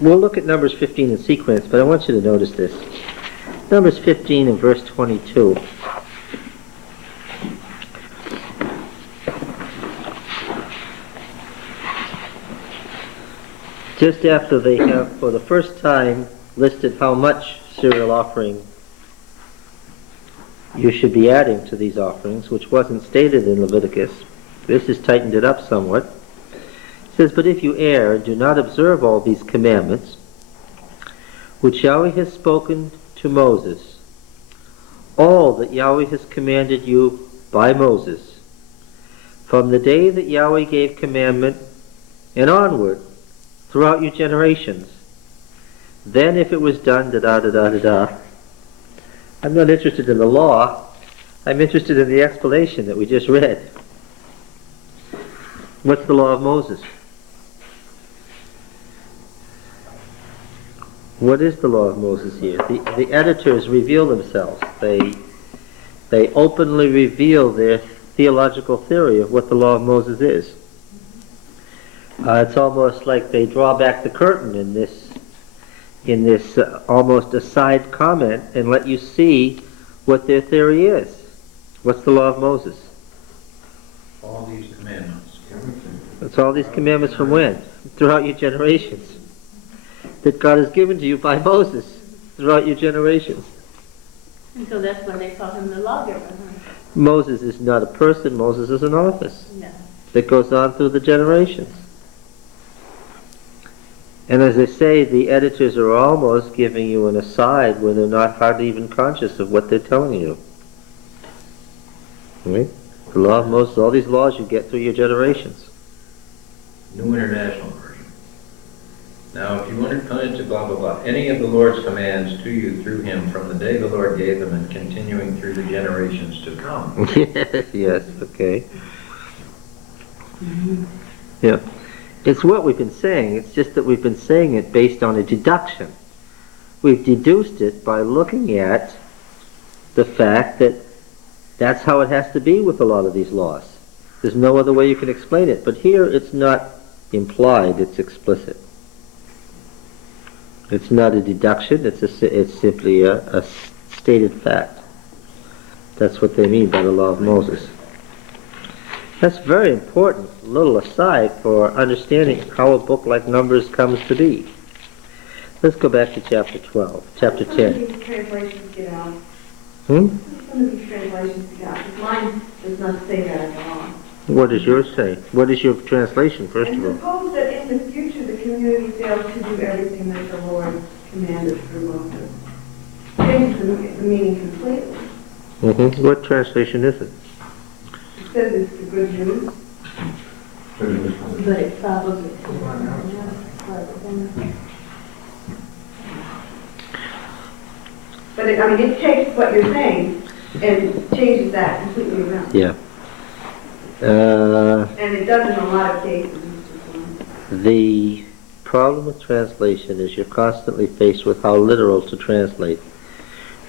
We'll look at Numbers 15 in sequence, but I want you to notice this. Numbers 15 and verse 22. Just after they have, for the first time, listed how much cereal offering you should be adding to these offerings, which wasn't stated in Leviticus. This has tightened it up somewhat. It says, but if you err, do not observe all these commandments, which Yahweh has spoken to Moses, all that Yahweh has commanded you by Moses, from the day that Yahweh gave commandment and onward, throughout your generations. Then if it was done, da-da-da-da-da-da. I'm not interested in the law. I'm interested in the explanation that we just read. What's the law of Moses? What is the law of Moses here? The editors reveal themselves. They openly reveal their theological theory of what the law of Moses is. It's almost like they draw back the curtain in this almost aside comment and let you see what their theory is. What's the law of Moses? All these commandments. It's all these commandments from when? Throughout your generations. That God has given to you by Moses throughout your generations. And so that's when they call him the lawgiver. Huh? Moses is not a person, Moses is an office Yeah. that goes on through the generations. And as I say, the editors are almost giving you an aside where they're not hardly even conscious of what they're telling you. Right? The law of Moses, all these laws you get through your generations. New International Version. Now, if you want to come into blah, blah, blah, any of the Lord's commands to you through him from the day the Lord gave them and continuing through the generations to come. Yes, okay. Yeah. It's what we've been saying. It's just that we've been saying it based on a deduction. We've deduced it by looking at the fact that that's how it has to be with a lot of these laws. There's no other way you can explain it. But here it's not implied, it's explicit. It's not a deduction, it's simply a stated fact. That's what they mean by the law of Moses. That's very important, little aside for understanding how a book like Numbers comes to be. Let's go back to chapter 12, chapter 10. Some of these translations get out. Some of these translations get out. Mine does not say that at all. What does yours say? What is your translation, first of all? And suppose that in the future the community fails to do everything that the Lord commanded through Moses. Changes the meaning completely. What translation is it? It says it's the good news. But it probably But it takes what you're saying and changes that completely around. Yeah. And it does in a lot of cases. The problem with translation is you're constantly faced with how literal to translate.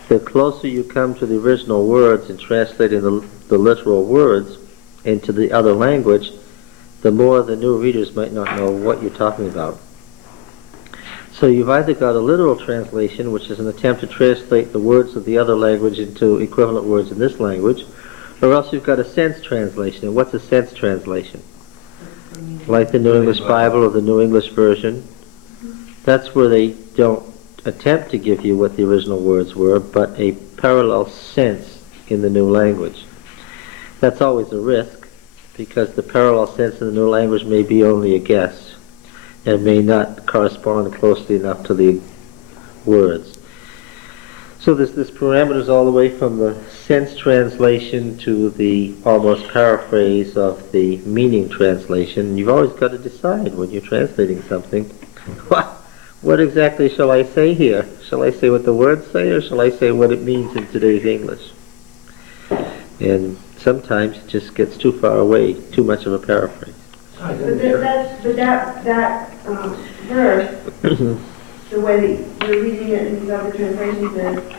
The closer you come to the original words in translating the literal words into the other language, the more the new readers might not know what you're talking about. So you've either got a literal translation, which is an attempt to translate the words of the other language into equivalent words in this language, or else you've got a sense translation. And what's a sense translation? Like the New English Bible or the New English Version. That's where they don't attempt to give you what the original words were, but a parallel sense in the new language. That's always a risk, because the parallel sense in the new language may be only a guess, and may not correspond closely enough to the words. So there's this parameters all the way from the sense translation to the almost paraphrase of the meaning translation. You've always got to decide when you're translating something, what exactly shall I say here? Shall I say what the words say, or shall I say what it means in today's English? And sometimes it just gets too far away, too much of a paraphrase. But that verse, the way that you're reading it in these other translations is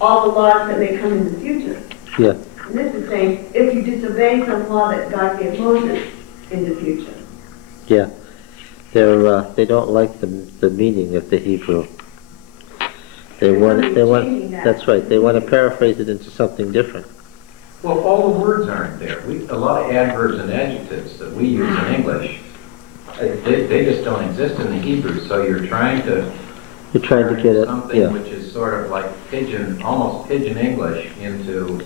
all the laws that may come in the future. Yeah. And this is saying, if you disobey some law that God gave Moses in the future. Yeah. They don't like the meaning of the Hebrew. They want, changing that. that's right, they want to paraphrase it into something different. Well, all the words aren't there. A lot of adverbs and adjectives that we use in English, they just don't exist in the Hebrew, so you're trying to You're trying to turn get it, something yeah. which is sort of like almost pidgin English into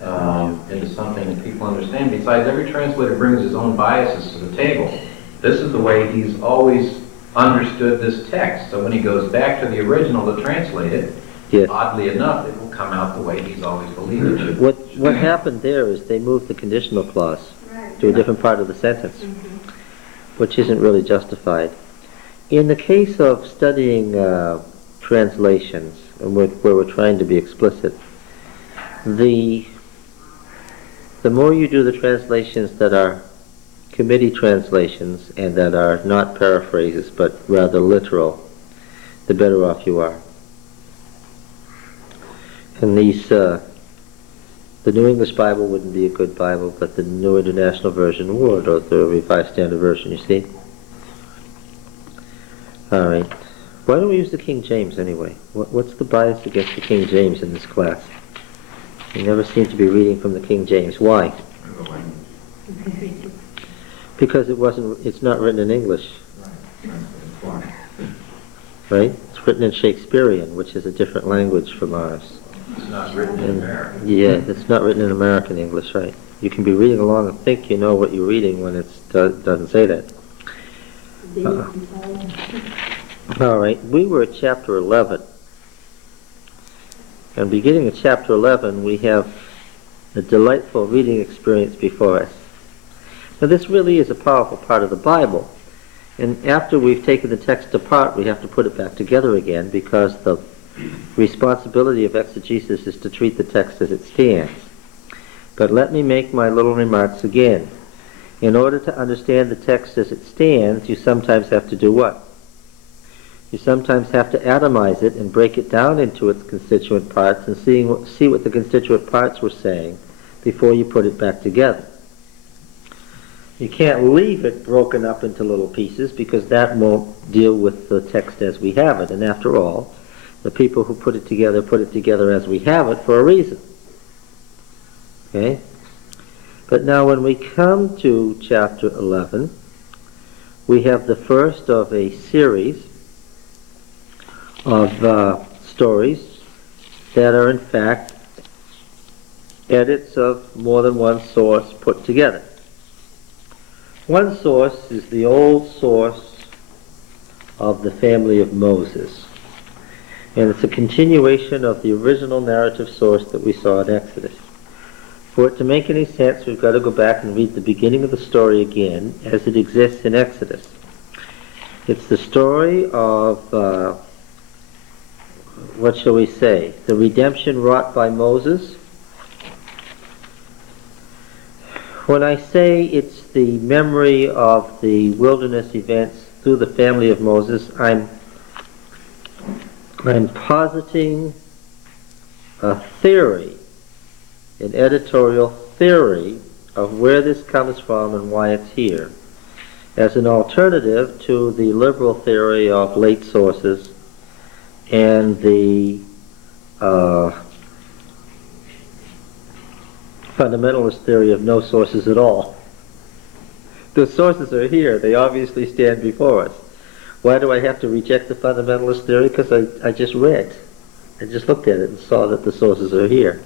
something that people understand. Besides, every translator brings his own biases to the table. This is the way he's always understood this text. So when he goes back to the original to translate it, Yes. oddly enough, it will come out the way he's always believed it should. What happened there is they moved the conditional clause Right. to a different part of the sentence, which isn't really justified. In the case of studying translations, and where we're trying to be explicit, the more you do the translations that are committee translations and that are not paraphrases but rather literal, the better off you are. And the New English Bible wouldn't be a good Bible, but the New International Version would, or the Revised Standard Version, you see? All right. Why don't we use the King James anyway? What's the bias against the King James in this class? You never seem to be reading from the King James. Why? Because it's not written in English. Right? It's written in Shakespearean, which is a different language from ours. It's not written in American. Yeah, it's not written in American English, right? You can be reading along and think you know what you're reading when it doesn't say that. All right, we were at chapter 11. And beginning at chapter 11, we have a delightful reading experience before us. Now, this really is a powerful part of the Bible. And after we've taken the text apart, we have to put it back together again, because the responsibility of exegesis is to treat the text as it stands. But let me make my little remarks again. In order to understand the text as it stands, you sometimes have to do what? You sometimes have to atomize it and break it down into its constituent parts and see what the constituent parts were saying before you put it back together. You can't leave it broken up into little pieces, because that won't deal with the text as we have it. And after all, the people who put it together as we have it for a reason. Okay? But now when we come to chapter 11, we have the first of a series of stories that are in fact edits of more than one source put together. One source is the old source of the family of Moses. And it's a continuation of the original narrative source that we saw in Exodus. For it to make any sense, we've got to go back and read the beginning of the story again as it exists in Exodus. It's the story of, what shall we say, the redemption wrought by Moses. When I say it's the memory of the wilderness events through the family of Moses, I'm positing a theory, an editorial theory of where this comes from and why it's here, as an alternative to the liberal theory of late sources and the fundamentalist theory of no sources at all. The sources are here. They obviously stand before us. Why do I have to reject the fundamentalist theory? Because I just read. I just looked at it and saw that the sources are here.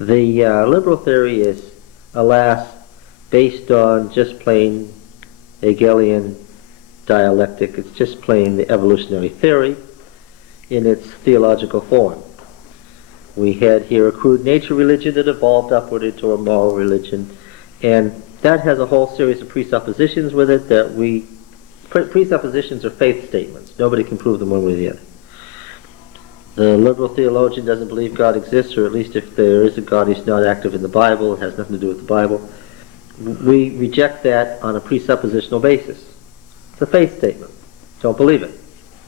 The liberal theory is, alas, based on just plain Hegelian dialectic. It's just plain the evolutionary theory in its theological form. We had here a crude nature religion that evolved upward into a moral religion, and that has a whole series of presuppositions with it that presuppositions are faith statements. Nobody can prove them one way or the other. The liberal theologian doesn't believe God exists, or at least if there is a God, he's not active in the Bible. It has nothing to do with the Bible. We reject that on a presuppositional basis. It's a faith statement. Don't believe it.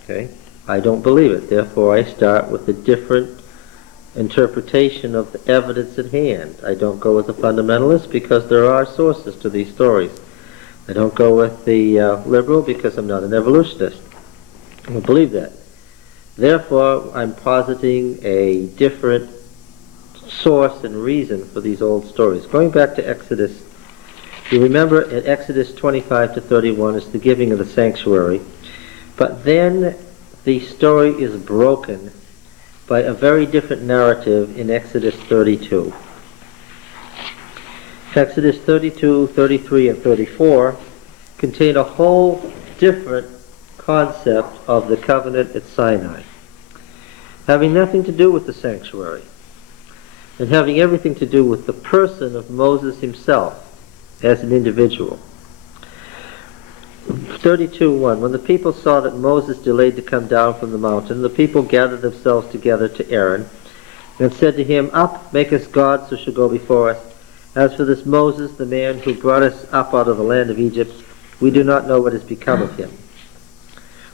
Okay? I don't believe it. Therefore, I start with a different interpretation of the evidence at hand. I don't go with the fundamentalists because there are sources to these stories. I don't go with the liberal because I'm not an evolutionist. I don't believe that. Therefore, I'm positing a different source and reason for these old stories. Going back to Exodus, you remember in Exodus 25 to 31 is the giving of the sanctuary, but then the story is broken by a very different narrative in Exodus 32. Exodus 32, 33, and 34 contain a whole different concept of the covenant at Sinai, having nothing to do with the sanctuary, and having everything to do with the person of Moses himself as an individual. 32:1. When the people saw that Moses delayed to come down from the mountain, the people gathered themselves together to Aaron and said to him, "Up, make us gods who shall go before us. As for this Moses, the man who brought us up out of the land of Egypt, we do not know what has become of him."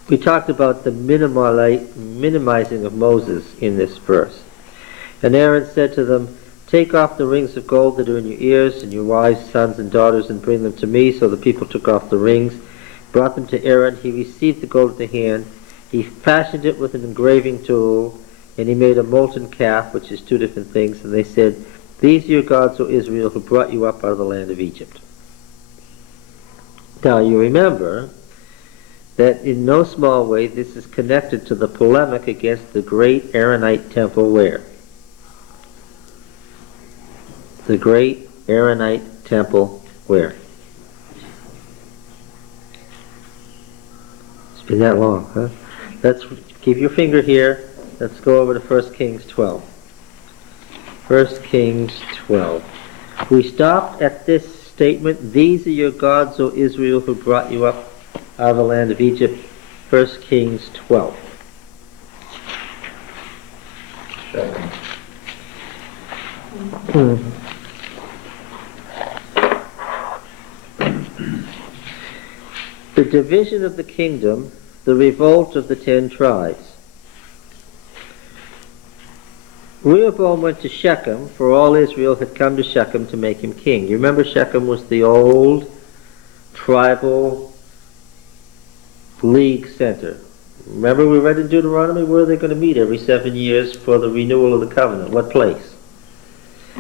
We talked about the minimizing of Moses in this verse. And Aaron said to them, "Take off the rings of gold that are in your ears, and your wives, sons, and daughters, and bring them to me." So the people took off the rings, brought them to Aaron. He received the gold at the hand. He fashioned it with an engraving tool, and he made a molten calf, which is two different things. And they said, "These are your gods, O Israel, who brought you up out of the land of Egypt." Now you remember that in no small way this is connected to the polemic against the great Aaronite temple where? The great Aaronite temple where? It's been that long, huh? Let's keep your finger here. Let's go over to 1 Kings 12. 1 Kings 12. We stopped at this statement, "These are your gods, O Israel, who brought you up out of the land of Egypt." 1 Kings 12. Second. The division of the kingdom, the revolt of the 10 tribes. Rehoboam went to Shechem, for all Israel had come to Shechem to make him king. You remember Shechem was the old tribal league center. Remember we read in Deuteronomy, where are they going to meet every 7 years for the renewal of the covenant? What place?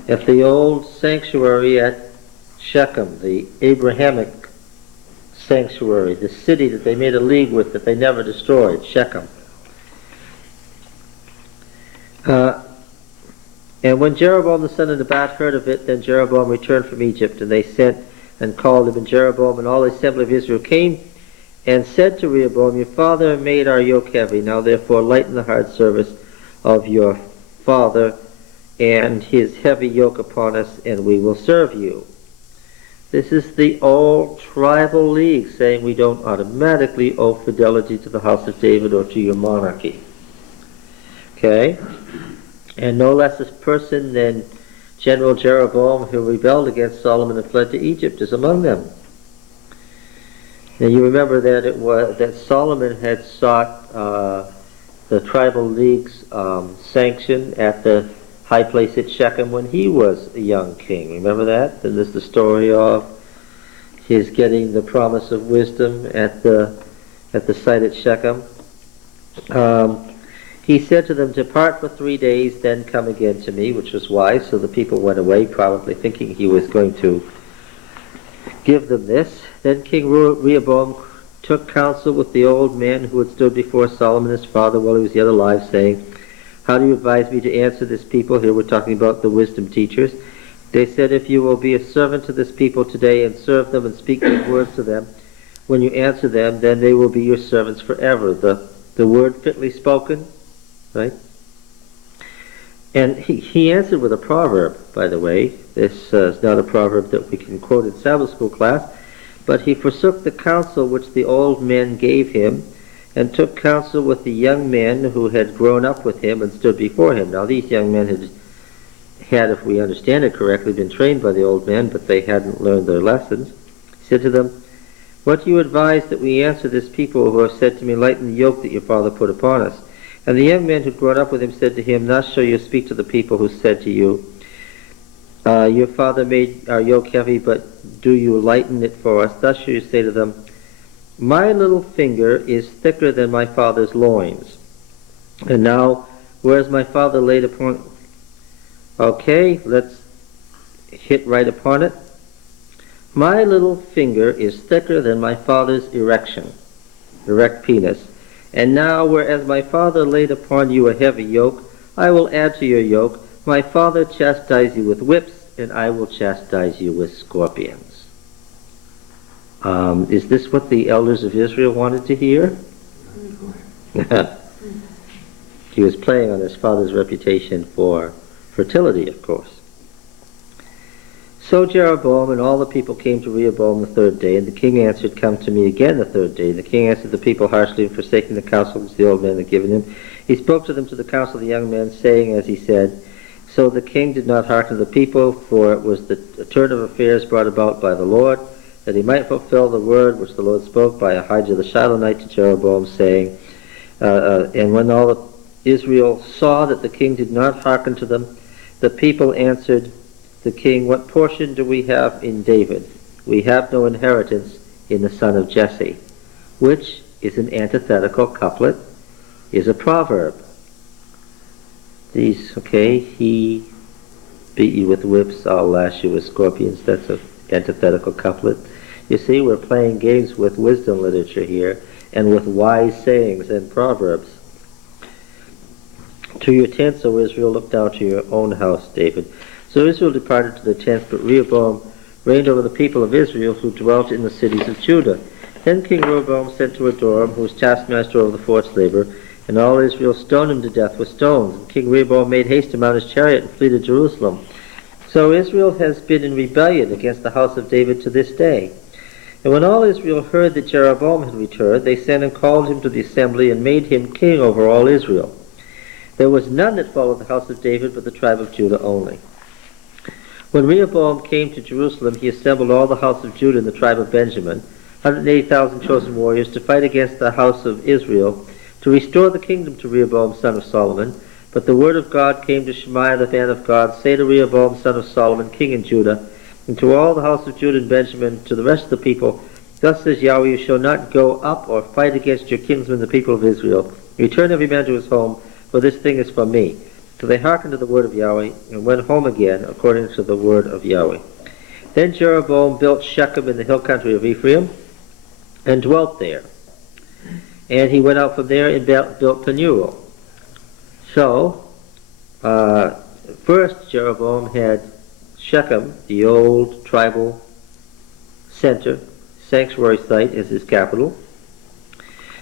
At the old sanctuary at Shechem, the Abrahamic sanctuary, the city that they made a league with that they never destroyed, Shechem. And when Jeroboam the son of Nebat heard of it, then Jeroboam returned from Egypt, and they sent and called him, and Jeroboam and all the assembly of Israel came and said to Rehoboam, "Your father made our yoke heavy. Now therefore lighten the hard service of your father and his heavy yoke upon us, and we will serve you." This is the old tribal league saying we don't automatically owe fidelity to the house of David or to your monarchy. Okay? And no less a person than General Jeroboam, who rebelled against Solomon and fled to Egypt, is among them. Now you remember that it was that Solomon had sought the tribal league's sanction at the high place at Shechem when he was a young king. Remember that? And there's the story of his getting the promise of wisdom at the site at Shechem. He said to them, "Depart for 3 days, then come again to me," which was wise. So the people went away, probably thinking he was going to give them this. Then King Rehoboam took counsel with the old men who had stood before Solomon his father while he was yet alive, saying, "How do you advise me to answer this people?" Here we're talking about the wisdom teachers. They said, "If you will be a servant to this people today and serve them and speak good words to them, when you answer them, then they will be your servants forever." The word fitly spoken, right? And he answered with a proverb, by the way. This is not a proverb that we can quote in Sabbath school class, but he forsook the counsel which the old men gave him, and took counsel with the young men who had grown up with him and stood before him. Now these young men had, if we understand it correctly, been trained by the old men, but they hadn't learned their lessons. He said to them, "What do you advise that we answer this people who have said to me, 'Lighten the yoke that your father put upon us'?" And the young men who had grown up with him said to him, "Thus shall you speak to the people who said to you, Your father made our yoke heavy, but do you lighten it for us? Thus you say to them, my little finger is thicker than my father's loins. And now, whereas my father laid upon... Okay, let's hit right upon it. My little finger is thicker than my father's erect penis. And now, whereas my father laid upon you a heavy yoke, I will add to your yoke. My father chastised you with whips, and I will chastise you with scorpions. Is this what the elders of Israel wanted to hear? He was playing on his father's reputation for fertility, of course. So Jeroboam and all the people came to Rehoboam the third day, and the king answered, come to me again the third day. The king answered the people harshly, and forsaking the counsel which the old men had given him, he spoke to them to the counsel of the young men, saying as he said. So the king did not hearken to the people, for it was the turn of affairs brought about by the Lord, that he might fulfill the word which the Lord spoke by Ahijah the Shilonite to Jeroboam, saying, and when all of Israel saw that the king did not hearken to them, the people answered the king, what portion do we have in David? We have no inheritance in the son of Jesse, which is an antithetical couplet, is a proverb. He beat you with whips, I'll lash you with scorpions. That's an antithetical couplet. You see, we're playing games with wisdom literature here, and with wise sayings and proverbs. To your tents, O Israel, look down to your own house, David. So Israel departed to the tents, but Rehoboam reigned over the people of Israel, who dwelt in the cities of Judah. Then King Rehoboam sent to Adoram, who was taskmaster over the forced labor, and all Israel stoned him to death with stones. And King Rehoboam made haste to mount his chariot and flee to Jerusalem. So Israel has been in rebellion against the house of David to this day. And when all Israel heard that Jeroboam had returned, they sent and called him to the assembly and made him king over all Israel. There was none that followed the house of David but the tribe of Judah only. When Rehoboam came to Jerusalem, he assembled all the house of Judah and the tribe of Benjamin, 180,000 chosen warriors, to fight against the house of Israel, to restore the kingdom to Rehoboam son of Solomon. But the word of God came to Shemaiah the man of God, say to Rehoboam son of Solomon, king in Judah, and to all the house of Judah and Benjamin, to the rest of the people, thus says Yahweh, you shall not go up or fight against your kinsmen the people of Israel. Return every man to his home, for this thing is from me. So they hearkened to the word of Yahweh, and went home again, according to the word of Yahweh. Then Jeroboam built Shechem in the hill country of Ephraim, and dwelt there. And he went out from there and built Penuel. So, first Jeroboam had Shechem, the old tribal center, sanctuary site, as his capital.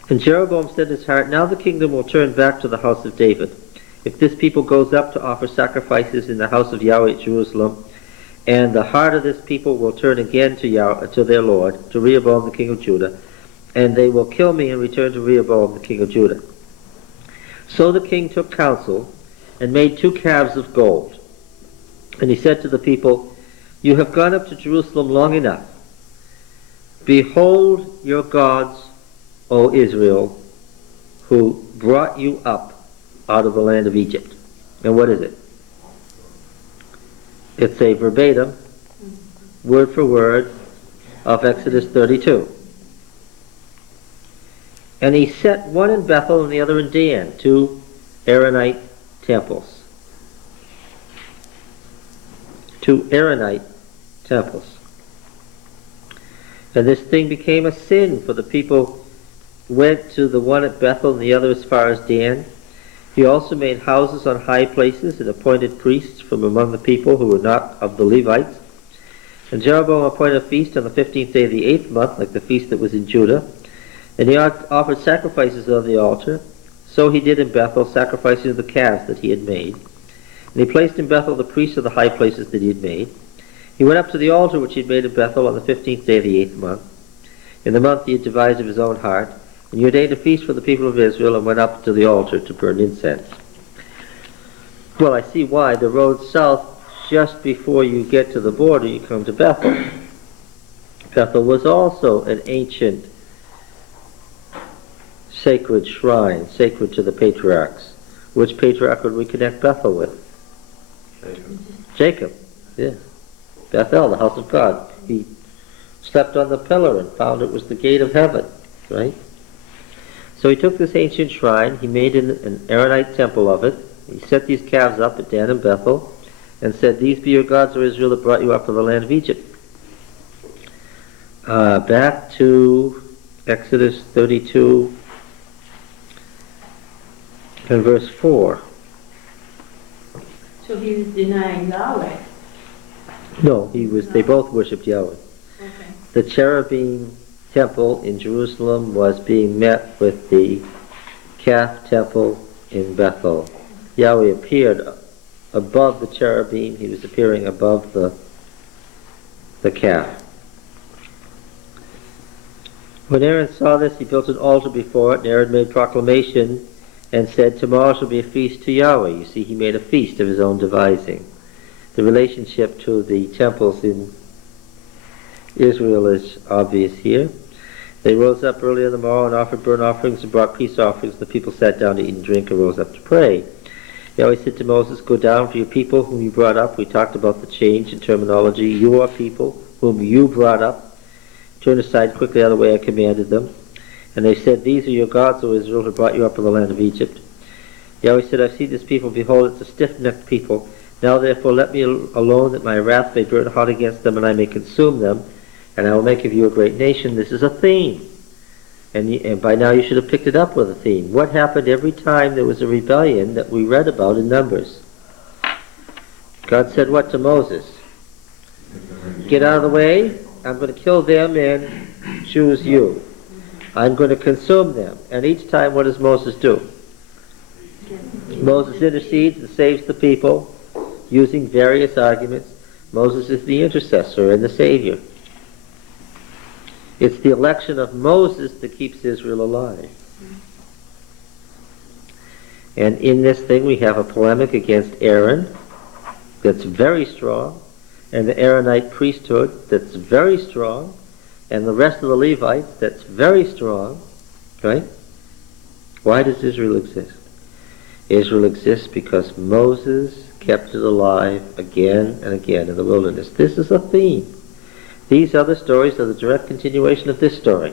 And Jeroboam said in his heart, now the kingdom will turn back to the house of David. If this people goes up to offer sacrifices in the house of Yahweh at Jerusalem, and the heart of this people will turn again to their Lord, to Rehoboam the king of Judah, and they will kill me and return to Rehoboam the king of Judah. So the king took counsel and made 2 calves of gold. And he said to the people, you have gone up to Jerusalem long enough. Behold your gods, O Israel, who brought you up out of the land of Egypt. And what is it? It's a verbatim, word for word, of Exodus 32. And he set one in Bethel and the other in Dan, 2 Aaronite temples. 2 Aaronite temples. And this thing became a sin, for the people went to the one at Bethel and the other as far as Dan. He also made houses on high places and appointed priests from among the people who were not of the Levites. And Jeroboam appointed a feast on the 15th day of the 8th month, like the feast that was in Judah. And he offered sacrifices on the altar. So he did in Bethel, sacrificing the calves that he had made. And he placed in Bethel the priests of the high places that he had made. He went up to the altar which he had made in Bethel on the 15th day of the 8th month. In the month he had devised of his own heart. And he ordained a feast for the people of Israel, and went up to the altar to burn incense. Well, I see why. The road south, just before you get to the border, you come to Bethel. Bethel was also an ancient sacred shrine, sacred to the patriarchs. Which patriarch would we connect Bethel with? Jacob. Jacob. Yeah. Bethel, the house of God. He slept on the pillar and found it was the gate of heaven, right? So he took this ancient shrine, he made an Aaronite temple of it, he set these calves up at Dan and Bethel, and said, "These be your gods, O Israel, that brought you up from the land of Egypt." Back to Exodus 32 and verse 4. So he was denying Yahweh. No, they both worshipped Yahweh. Okay. The cherubim temple in Jerusalem was being met with the calf temple in Bethel. Yahweh appeared above the cherubim, he was appearing above the calf. When Aaron saw this, he built an altar before it, and Aaron made proclamation and said, "Tomorrow shall be a feast to Yahweh." You see, he made a feast of his own devising. The relationship to the temples in Israel is obvious here. They rose up early in the morrow and offered burnt offerings and brought peace offerings. The people sat down to eat and drink and rose up to pray. Yahweh said to Moses, "Go down for your people whom you brought up." We talked about the change in terminology. Your people whom you brought up. Turn aside quickly out of the way I commanded them. And they said, "These are your gods, O Israel, who brought you up from the land of Egypt." Yahweh said, "I've seen this people, behold, it's a stiff-necked people. Now therefore let me alone, that my wrath may burn hot against them, and I may consume them, and I will make of you a great nation." This is a theme. And by now you should have picked it up with a theme. What happened every time there was a rebellion that we read about in Numbers? God said what to Moses? "Get out of the way. I'm going to kill them and choose you. I'm going to consume them." And each time, what does Moses do? Moses intercedes and saves the people using various arguments. Moses is the intercessor and the savior. It's the election of Moses that keeps Israel alive. And in this thing we have a polemic against Aaron that's very strong, and the Aaronite priesthood that's very strong, and the rest of the Levites that's very strong, right? Why does Israel exist? Israel exists because Moses kept it alive again and again in the wilderness. This is a theme. These other stories are the direct continuation of this story.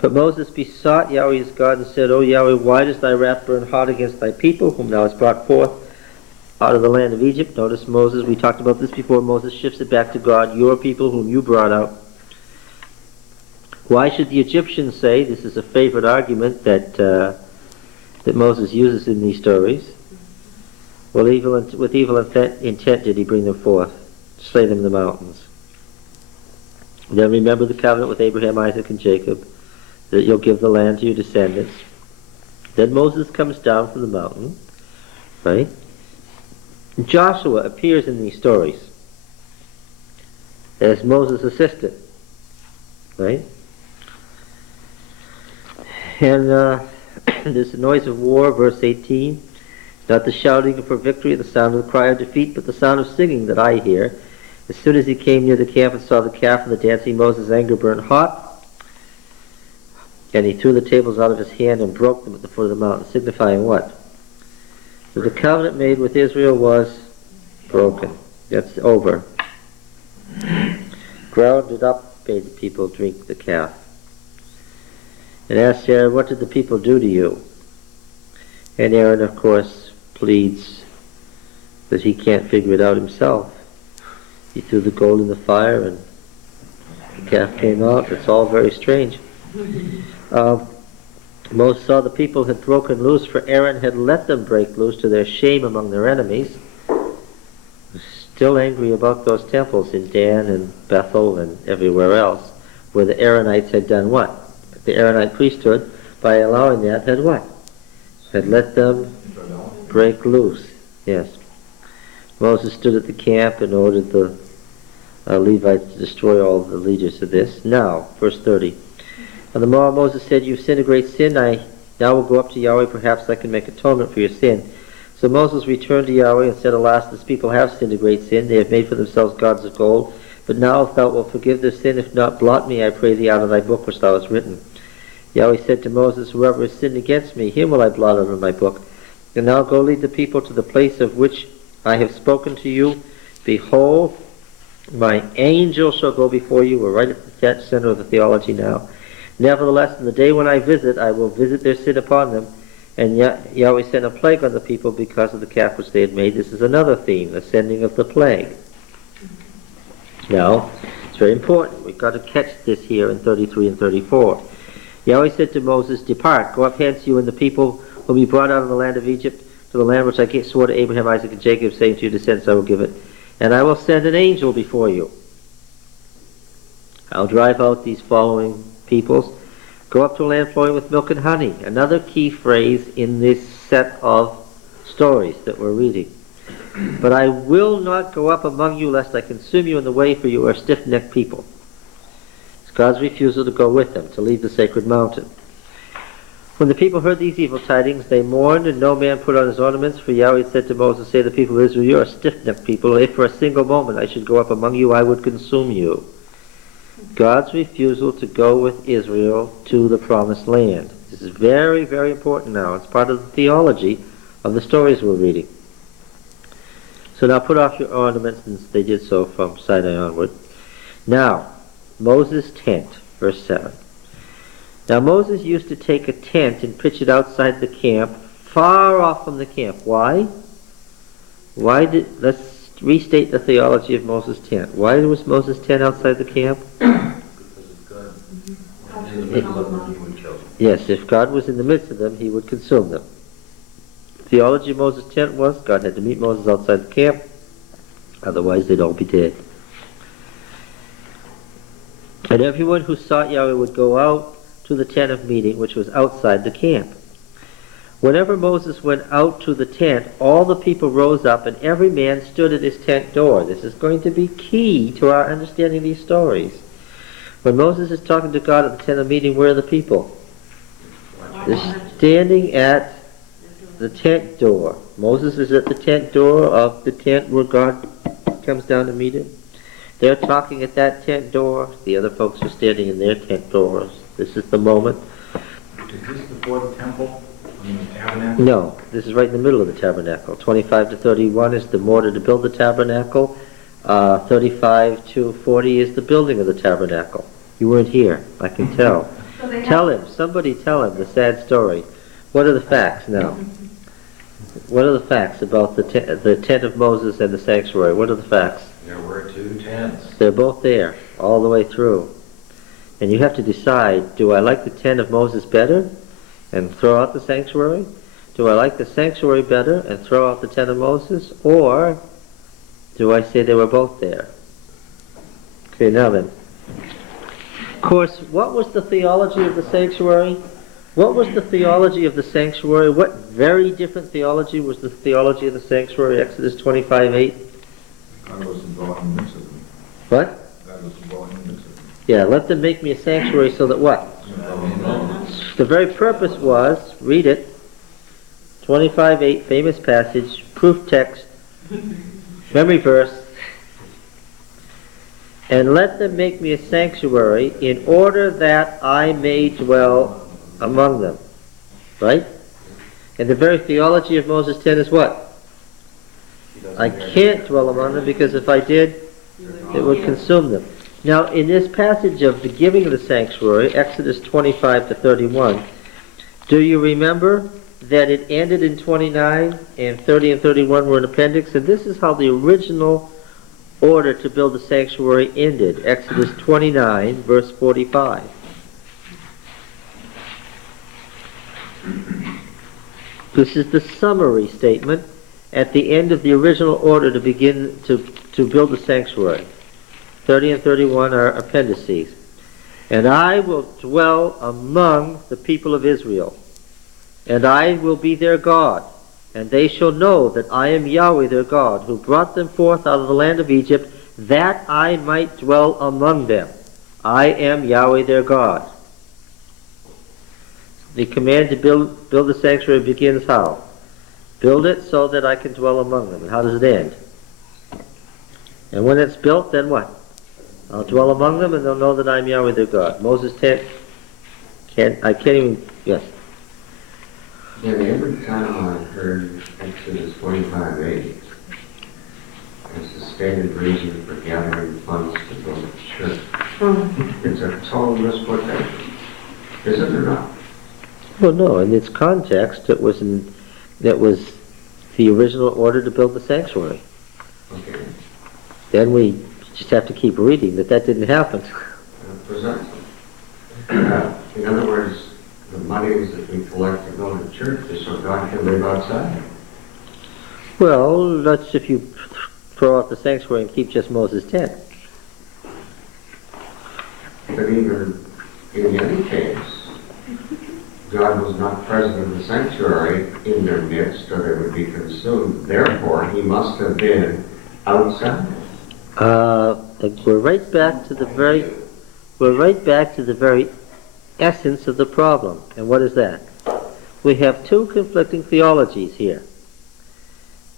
But Moses besought Yahweh his God and said, "O Yahweh, why does thy wrath burn hot against thy people, whom thou hast brought forth out of the land of Egypt?" Notice Moses, we talked about this before, Moses shifts it back to God, "Your people whom you brought out." Why should the Egyptians say, this is a favorite argument that Moses uses in these stories, well, with evil intent did he bring them forth, slay them in the mountains. Then remember the covenant with Abraham, Isaac, and Jacob, that you'll give the land to your descendants. Then Moses comes down from the mountain, right? Joshua appears in these stories as Moses' assistant, right? And there's the noise of war, verse 18. Not the shouting for victory, the sound of the cry of defeat, but the sound of singing that I hear. As soon as he came near the camp and saw the calf and the dancing, Moses' anger burned hot, and he threw the tables out of his hand and broke them at the foot of the mountain, signifying what? That the covenant made with Israel was broken. That's over. Ground it up, bade the people drink the calf. And asked Aaron, "What did the people do to you?" And Aaron, of course, pleads that he can't figure it out himself. He threw the gold in the fire and the calf came out. It's all very strange. Moses saw the people had broken loose, for Aaron had let them break loose to their shame among their enemies. Still angry about those temples in Dan and Bethel and everywhere else, where the Aaronites had done what? The Aaronite priesthood, by allowing that, had what? Had let them break loose. Yes. Moses stood at the camp and ordered the Levites to destroy all the leaders of this. Now, verse 30. On the morrow Moses said, "You've sinned a great sin. I now will go up to Yahweh. Perhaps I can make atonement for your sin." So Moses returned to Yahweh and said, "Alas, this people have sinned a great sin. They have made for themselves gods of gold. But now if thou wilt forgive their sin, if not, blot me, I pray thee, out of thy book which thou hast written." Yahweh said to Moses, "Whoever has sinned against me, him will I blot out of my book. And now go lead the people to the place of which I have spoken to you. Behold, my angel shall go before you. We're right at the center of the theology now. Nevertheless, in the day when I will visit their sin upon them. And Yahweh sent a plague on the people because of the calf which they had made. This is another theme, the sending of the plague. Now, it's very important. We've got to catch this here in 33 and 34. Yahweh said to Moses, Depart, go up hence, you and the people whom you brought out of the land of Egypt, to the land which I swore to Abraham, Isaac, and Jacob, saying to your descendants, I will give it. And I will send an angel before you. I'll drive out these following peoples. Go up to a land flowing with milk and honey. Another key phrase in this set of stories that we're reading. But I will not go up among you, lest I consume you in the way, for you are a stiff-necked people. It's God's refusal to go with them, to leave the sacred mountain. When the people heard these evil tidings, they mourned, and no man put on his ornaments, for Yahweh said to Moses, Say to the people of Israel, You are a stiff-necked people. If for a single moment I should go up among you, I would consume you. God's refusal to go with Israel to the promised land. This is very, very important now. It's part of the theology of the stories we're reading. So now put off your ornaments, and they did so from Sinai onward. Now, Moses' tent, verse 7. Now Moses used to take a tent and pitch it outside the camp, far off from the camp. Why? Let's restate the theology of Moses' tent. Why was Moses' tent outside the camp? Because of God. In the middle of them, he would kill them. Yes, if God was in the midst of them, he would consume them. Theology of Moses' tent was God had to meet Moses outside the camp, otherwise they'd all be dead. And everyone who sought Yahweh would go out to the tent of meeting, which was outside the camp. Whenever Moses went out to the tent, all the people rose up, and every man stood at his tent door. This is going to be key to our understanding these stories. When Moses is talking to God at the tent of meeting, where are the people? They're standing at the tent door. Moses is at the tent door of the tent where God comes down to meet him. They're talking at that tent door. The other folks are standing in their tent doors. This is the moment. Is this before the temple? I mean, the tabernacle? No, this is right in the middle of the tabernacle. 25 to 31 is the mortar to build the tabernacle. 35 to 40 is the building of the tabernacle. You weren't here, I can tell. Somebody tell him the sad story. What are the facts now? What are the facts about the tent of Moses and the sanctuary? What are the facts? There were two tents. They're both there, all the way through. And you have to decide, do I like the tent of Moses better and throw out the sanctuary? Do I like the sanctuary better and throw out the tent of Moses? Or do I say they were both there? Okay, now then. Of course, what was the theology of the sanctuary? What was the theology of the sanctuary? What very different theology was the theology of the sanctuary? Exodus 25:8. God was involved in the midst of them. What? God was involved in the midst of them. Yeah, let them make me a sanctuary so that what? The very purpose was, read it, 25:8, famous passage, proof text, memory verse, and let them make me a sanctuary in order that I may dwell among them. Right? And the very theology of Moses 10 is what? I can't dwell among them because if I did, it would consume them. Now, in this passage of the giving of the sanctuary, Exodus 25 to 31, do you remember that it ended in 29 and 30 and 31 were an appendix? And this is how the original order to build the sanctuary ended. Exodus 29, verse 45. This is the summary statement at the end of the original order to begin to build the sanctuary. 30 and 31 are appendices. And I will dwell among the people of Israel, and I will be their God, and they shall know that I am Yahweh their God, who brought them forth out of the land of Egypt, that I might dwell among them. I am Yahweh their God. The command to build the sanctuary begins how? Build it so that I can dwell among them. And how does it end? And when it's built, then what? I'll dwell among them, and they'll know that I'm Yahweh their God. Moses 10, yes. And every time I heard Exodus 25:8 as the stated reason for gathering funds to build a church, it's a total misquotation. Is it or not? Well, no, in its context, it was the original order to build the sanctuary. Okay. Then we just have to keep reading that didn't happen. Precisely. In other words, the monies that we collect to build a church is so God can live outside. Well, that's if you throw out the sanctuary and keep just Moses' tent. But even in any case, God was not present in the sanctuary in their midst, or they would be consumed. Therefore, he must have been outside. We're right back to the very essence of the problem. And what is that? We have two conflicting theologies here.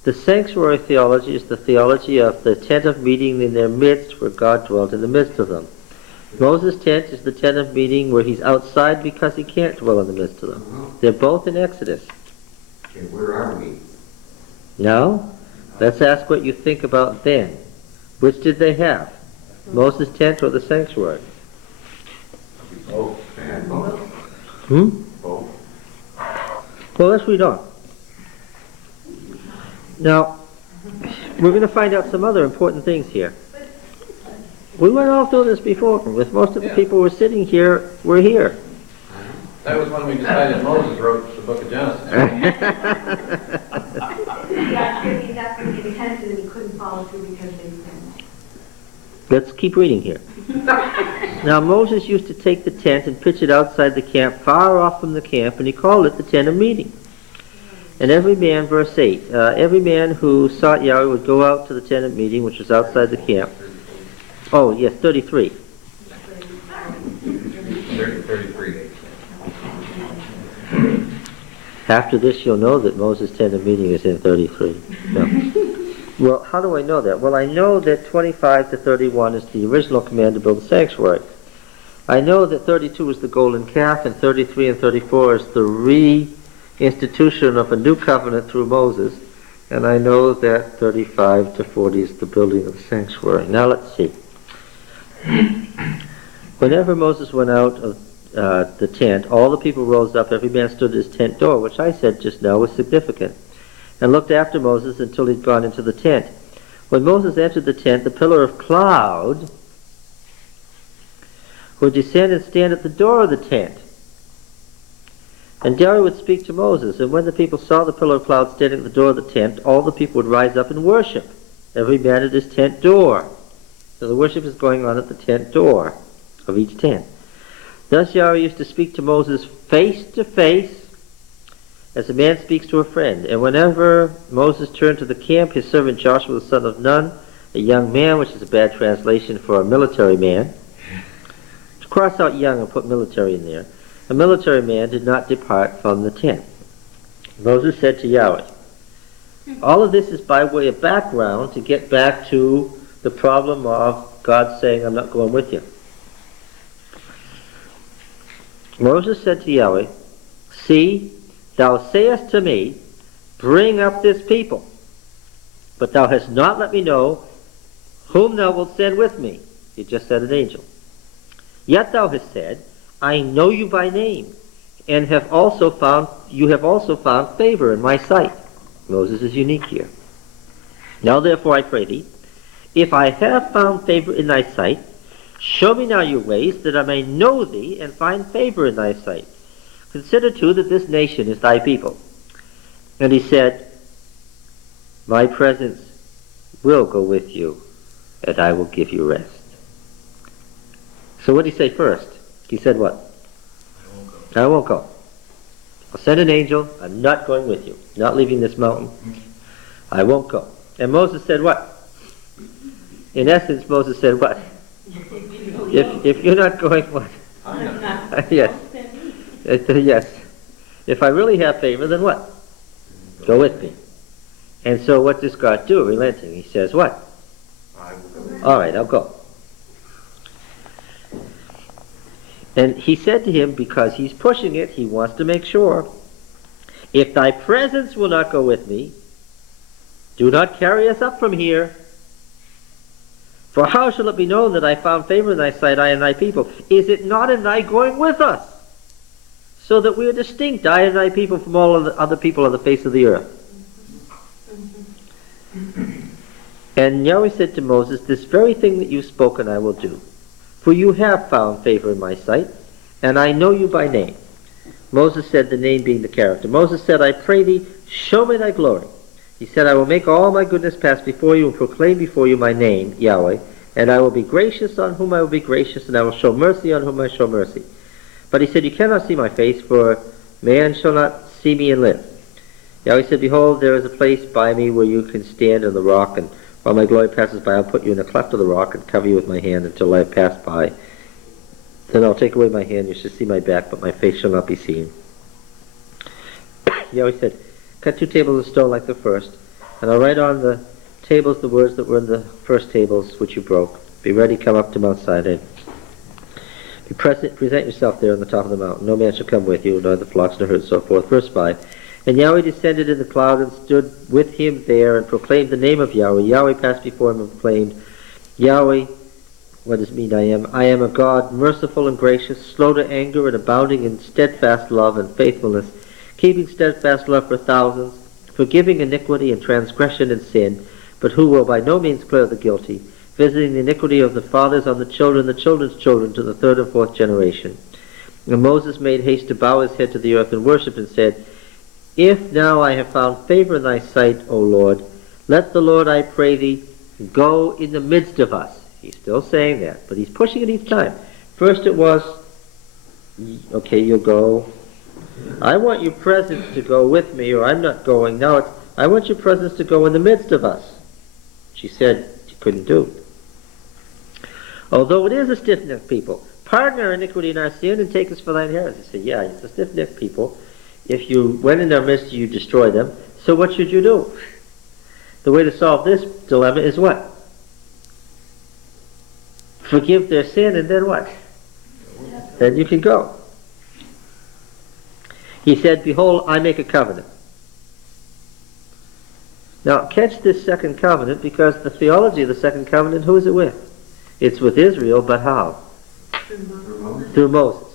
The sanctuary theology is the theology of the tent of meeting in their midst, where God dwelt in the midst of them. Moses' tent is the tent of meeting where he's outside because he can't dwell in the midst of them. They're both in Exodus. Okay, where are we? Now, let's ask what you think about then. Which did they have? Moses' tent or the sanctuary? Oh, They had both. oh. Well, let's read on. Now, we're going to find out some other important things here. We went all through this before. With most of the people who were sitting here, we're here. That was when we decided Moses wrote the book of Genesis. That's the intent, and he couldn't follow through because they sinned. Let's keep reading here. Now, Moses used to take the tent and pitch it outside the camp, far off from the camp, and he called it the tent of meeting. And every man, verse 8, every man who sought Yahweh would go out to the tent of meeting, which was outside the camp. Oh, yes, 33. 33. After this, you'll know that Moses' tent of meeting is in 33. No. Well, how do I know that? Well, I know that 25 to 31 is the original command to build the sanctuary. I know that 32 is the golden calf, and 33 and 34 is the reinstitution of a new covenant through Moses. And I know that 35 to 40 is the building of the sanctuary. Now let's see. Whenever Moses went out of the tent, all the people rose up, every man stood at his tent door, which I said just now was significant, and looked after Moses until he'd gone into the tent. When Moses entered the tent, the pillar of cloud would descend and stand at the door of the tent. And Yahweh would speak to Moses, and when the people saw the pillar of cloud standing at the door of the tent, all the people would rise up and worship, every man at his tent door. So the worship is going on at the tent door of each tent. Thus Yahweh used to speak to Moses face to face, as a man speaks to a friend. And whenever Moses turned to the camp, his servant Joshua the son of Nun, a young man, which is a bad translation for a military man, to cross out young and put military in there, a military man did not depart from the tent. Moses said to Yahweh, all of this is by way of background to get back to the problem of God saying, I'm not going with you. Moses said to Yahweh, see, thou sayest to me, bring up this people, but thou hast not let me know whom thou wilt send with me. You just said an angel. Yet thou hast said, I know you by name, and you have also found favor in my sight. Moses is unique here. Now therefore I pray thee, if I have found favor in thy sight, show me now your ways, that I may know thee and find favor in thy sight. Consider too that this nation is thy people. And he said, my presence will go with you, and I will give you rest. So what did he say first? He said what? I won't go. I'll send an angel. I'm not going with you. Not leaving this mountain. I won't go. And Moses said what? In essence, Moses said what? If you're not going, what? Yes. Yes. If I really have favor, then what? Go with me. And so what does God do, relenting? He says what? All right, I'll go. And he said to him, because he's pushing it, he wants to make sure, If thy presence will not go with me, do not carry us up from here. For how shall it be known that I found favor in thy sight, I and thy people? Is it not in thy going with us, so that we are distinct, I and thy people, from all of the other people on the face of the earth? And Yahweh said to Moses, this very thing that you've spoken I will do. For you have found favor in my sight, and I know you by name. Moses said, the name being the character. Moses said, I pray thee, show me thy glory. He said, I will make all my goodness pass before you and proclaim before you my name, Yahweh, and I will be gracious on whom I will be gracious, and I will show mercy on whom I show mercy. But he said, you cannot see my face, for man shall not see me and live. Yahweh said, behold, there is a place by me where you can stand on the rock, and while my glory passes by, I'll put you in a cleft of the rock and cover you with my hand until I have passed by. Then I'll take away my hand, you shall see my back, but my face shall not be seen. Yahweh said, cut 2 tables of stone like the first, and I'll write on the tables the words that were in the first tables which you broke. Be ready, come up to Mount Sinai. Present yourself there on the top of the mountain. No man shall come with you, nor the flocks nor herds, so forth. Verse 5. And Yahweh descended in the cloud and stood with him there and proclaimed the name of Yahweh. Yahweh passed before him and proclaimed, Yahweh, what does it mean I am? I am a God, merciful and gracious, slow to anger and abounding in steadfast love and faithfulness, keeping steadfast love for thousands, forgiving iniquity and transgression and sin, but who will by no means clear the guilty, visiting the iniquity of the fathers on the children's children to the 3rd and 4th generation. And Moses made haste to bow his head to the earth and worshipped and said, if now I have found favor in thy sight, O Lord, let the Lord, I pray thee, go in the midst of us. He's still saying that, but he's pushing it each time. First it was, okay, you'll go. I want your presence to go with me, or I'm not going. Now it's, I want your presence to go in the midst of us. She said she couldn't do. Although it is a stiff-necked people, pardon our iniquity and our sin and take us for thine inheritance. He said, yeah, it's a stiff-necked people. If you went in their midst, you destroy them. So what should you do? The way to solve this dilemma is what? Forgive their sin, and then what? Then you can go. He said, behold, I make a covenant. Now, catch this second covenant, because the theology of the second covenant, who is it with? It's with Israel, but how? Through Moses.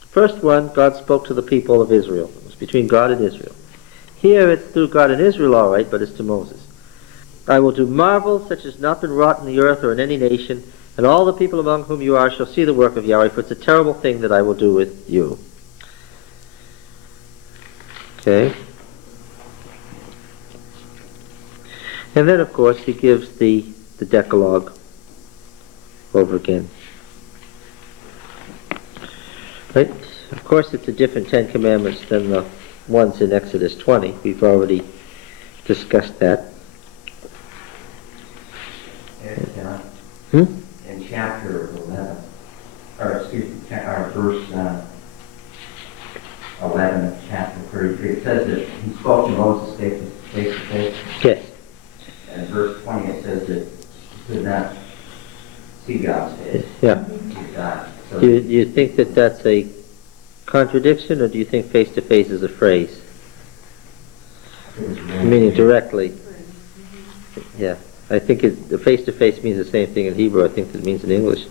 The first one, God spoke to the people of Israel. It was between God and Israel. Here it's through God and Israel, all right, but it's to Moses. I will do marvels such as not been wrought in the earth or in any nation, and all the people among whom you are shall see the work of Yahweh, for it's a terrible thing that I will do with you. Okay. And then, of course, he gives the Decalogue over again. Right? Of course, it's a different 10 Commandments than the ones in Exodus 20. We've already discussed that. In chapter 11, or excuse me, verse 11 of chapter 33, it says that he spoke to Moses face to face. Yes. And verse 20 it says that he could not see God's face. Yeah. God. So Do you think that that's a contradiction, or do you think face-to-face is a phrase? Meaning directly. Yeah. I think the face-to-face means the same thing in Hebrew I think that it means in English.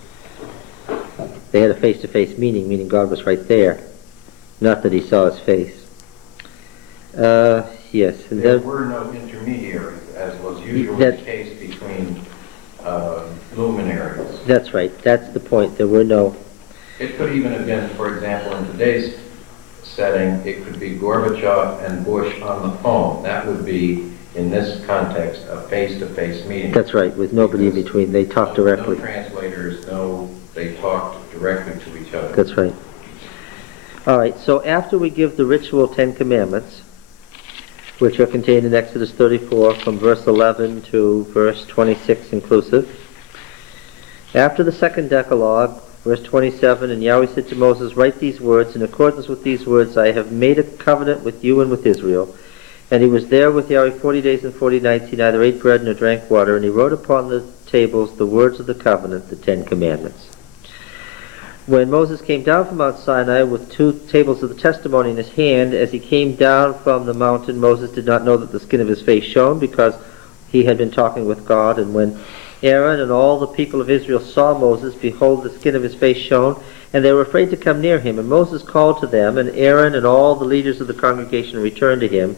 They had a face-to-face meaning, meaning God was right there, not that he saw his face. Yes. And There then, were no intermediaries, as was usually the case between luminaries. that's right. That's the point. There were no... It could even have been, for example, in today's setting, it could be Gorbachev and Bush on the phone. That would be, in this context, a face-to-face meeting. That's right, with nobody in between. They talked directly. No translators, they talked directly to each other. That's right. All right, so after we give the ritual 10 Commandments, which are contained in Exodus 34 from verse 11 to verse 26 inclusive, after the second Decalogue, verse 27, and Yahweh said to Moses, write these words, in accordance with these words I have made a covenant with you and with Israel. And he was there with Yahweh 40 days and 40 nights. He neither ate bread nor drank water, and he wrote upon the tables the words of the covenant, the 10 Commandments. When Moses came down from Mount Sinai with 2 tables of the testimony in his hand, as he came down from the mountain, Moses did not know that the skin of his face shone, because he had been talking with God. And when Aaron and all the people of Israel saw Moses, behold, the skin of his face shone, and they were afraid to come near him. And Moses called to them, and Aaron and all the leaders of the congregation returned to him.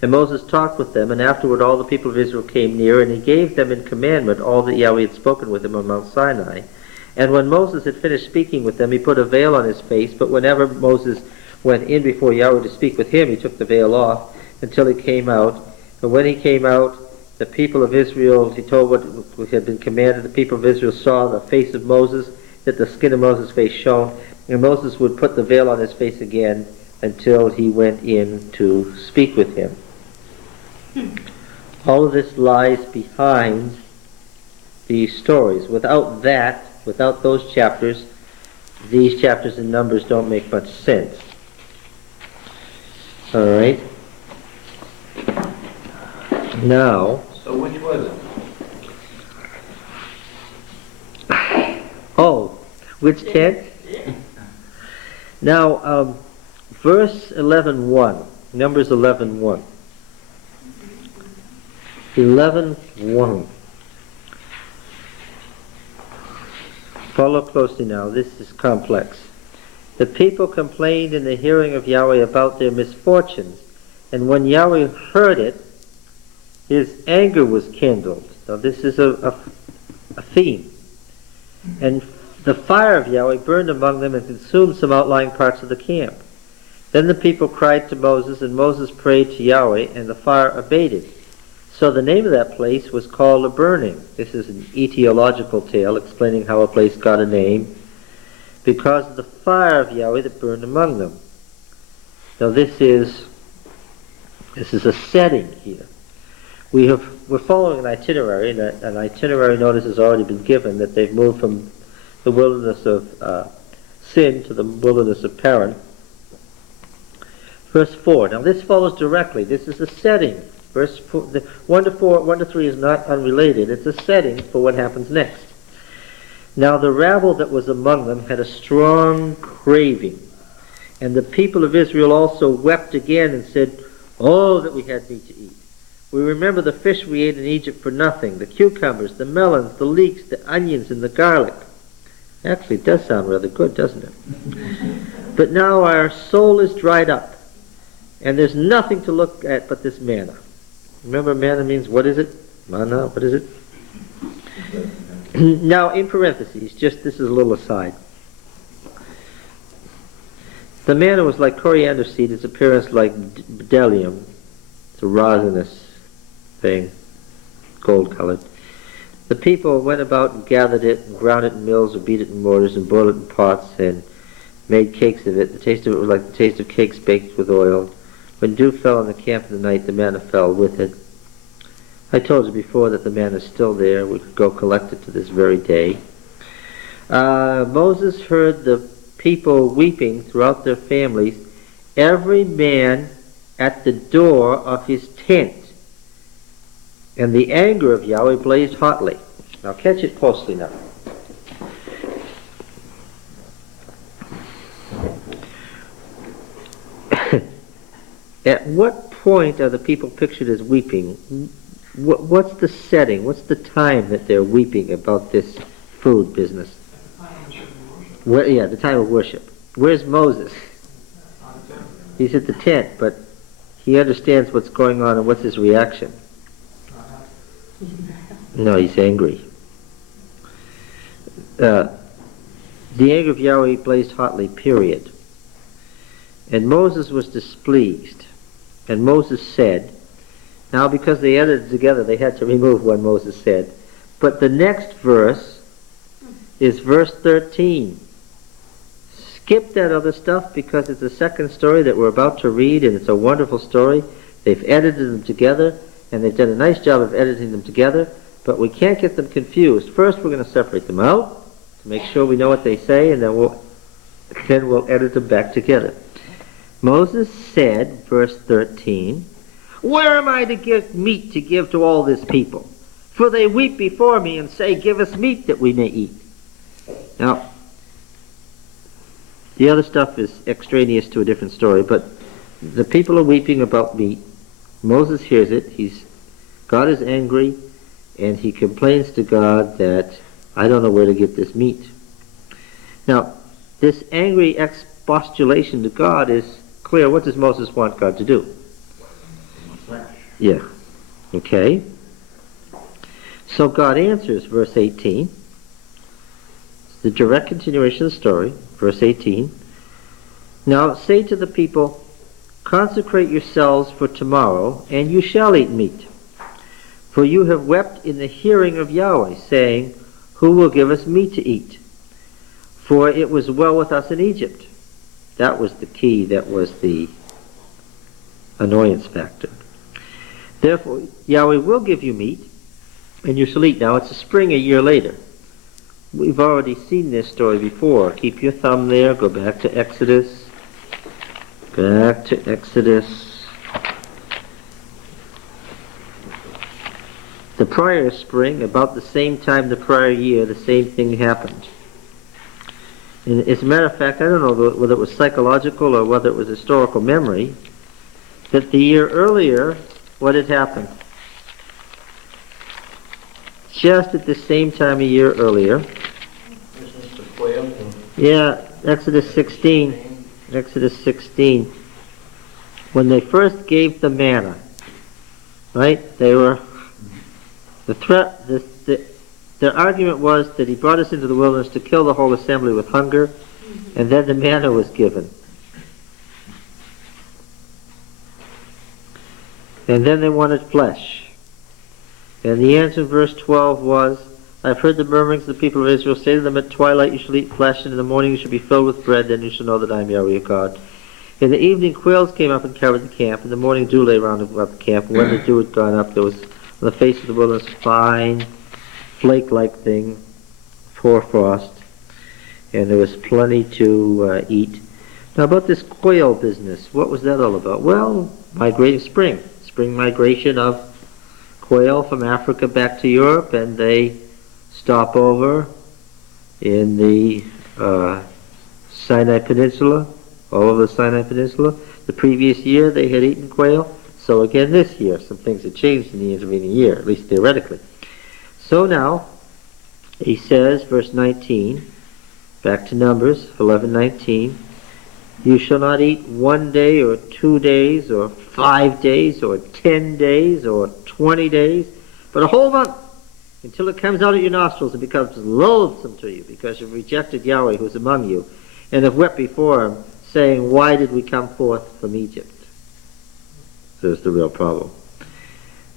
And Moses talked with them, and afterward all the people of Israel came near, and he gave them in commandment all that Yahweh had spoken with him on Mount Sinai. And when Moses had finished speaking with them, he put a veil on his face, but whenever Moses went in before Yahweh to speak with him, he took the veil off until he came out. And when he came out, the people of Israel, he told what had been commanded, the people of Israel saw the face of Moses, that the skin of Moses' face shone, and Moses would put the veil on his face again until he went in to speak with him. All of this lies behind these stories. Without that, without those chapters, these chapters in Numbers don't make much sense. All right. Now, So which was it? oh, which tent? Now, verse 11:1, Numbers 11:1. 11:1. Follow closely now. This is complex. The people complained in the hearing of Yahweh about their misfortunes, and when Yahweh heard it, his anger was kindled. Now this is a theme. And the fire of Yahweh burned among them and consumed some outlying parts of the camp. Then the people cried to Moses, and Moses prayed to Yahweh, and the fire abated. So the name of that place was called a burning. This is an etiological tale explaining how a place got a name, because of the fire of Yahweh that burned among them. Now this is a setting here. We're following an itinerary, and an itinerary notice has already been given that they've moved from the wilderness of Sin to the wilderness of Paran. Verse 4. Now this follows directly. This is a setting. Verse 4, 1 to 3 is not unrelated. It's a setting for what happens next. Now the rabble that was among them had a strong craving, and the people of Israel also wept again and said, "Oh, that we had meat to eat. We remember the fish we ate in Egypt for nothing, the cucumbers, the melons, the leeks, the onions, and the garlic." Actually, it does sound rather good, doesn't it? "But now our soul is dried up, and there's nothing to look at but this manna." Remember, manna means, what is it? Manna, what is it? Now, in parentheses, just this is a little aside. The manna was like coriander seed, its appearance like bdellium. It's a resinous thing, gold-colored. The people went about and gathered it, and ground it in mills, or beat it in mortars, and boiled it in pots, and made cakes of it. The taste of it was like the taste of cakes baked with oil. When dew fell on the camp in the night, the manna fell with it. I told you before that the manna is still there. We could go collect it to this very day. Moses heard the people weeping throughout their families, every man at the door of his tent. And the anger of Yahweh blazed hotly. Now catch it closely now. At what point are the people pictured as weeping? What's the setting? What's the time that they're weeping about this food business? The time of worship. Where's Moses? He's at the tent, but he understands what's going on, and what's his reaction? No, he's angry. The anger of Yahweh blazed hotly, period. And Moses was displeased. And Moses said, now because they edited together, they had to remove what Moses said. But the next verse is verse 13. Skip that other stuff because it's the second story that we're about to read, and it's a wonderful story. They've edited them together, and they've done a nice job of editing them together, but we can't get them confused. First, we're going to separate them out to make sure we know what they say, and then we'll edit them back together. Moses said, verse 13, "Where am I to get meat to give to all this people? For they weep before me and say, 'Give us meat that we may eat.'" Now, The other stuff is extraneous to a different story, but the people are weeping about meat. Moses hears it. God is angry, and he complains to God that, I don't know where to get this meat. Now, this angry expostulation to God is clear. What does Moses want God to do? Yeah. Okay. So God answers, verse 18. It's the direct continuation of the story, verse 18. Now say to the people, consecrate yourselves for tomorrow, and you shall eat meat. For you have wept in the hearing of Yahweh, saying, who will give us meat to eat? For it was well with us in Egypt. That was the key, that was the annoyance factor. Therefore, Yahweh will give you meat, and you shall eat. Now, it's a spring a year later. We've already seen this story before. Keep your thumb there. Go back to Exodus. Back to Exodus. The prior spring, about the same time the prior year, the same thing happened. And as a matter of fact, I don't know whether it was psychological or whether it was historical memory, that the year earlier, what had happened? Just at the same time a year earlier. Yeah, Exodus 16. Exodus 16. When they first gave the manna, right? They were, the threat, their argument was that he brought us into the wilderness to kill the whole assembly with hunger, and then the manna was given. And then they wanted flesh. And the answer in verse 12 was, I've heard the murmurings of the people of Israel. Say to them, at twilight you shall eat flesh, and in the morning you shall be filled with bread. Then you shall know that I am Yahweh your God. In the evening quails came up and covered the camp. In the morning dew lay round about the camp. And when the dew had gone up, there was on the face of the wilderness a fine, flake-like thing, hoarfrost. And there was plenty to eat. Now about this quail business, what was that all about? Well, migrating spring migration of quail from Africa back to Europe, and they stop over in the Sinai Peninsula, all over the Sinai Peninsula. The previous year they had eaten quail, so again this year some things had changed in the intervening year, at least theoretically. So now he says, verse 19, back to Numbers 11:19, you shall not eat 1 day or 2 days or 5 days or 10 days or 20 days, but a whole month, until it comes out of your nostrils and becomes loathsome to you, because you've rejected Yahweh who is among you, and have wept before him, saying, why did we come forth from Egypt? So it's the real problem.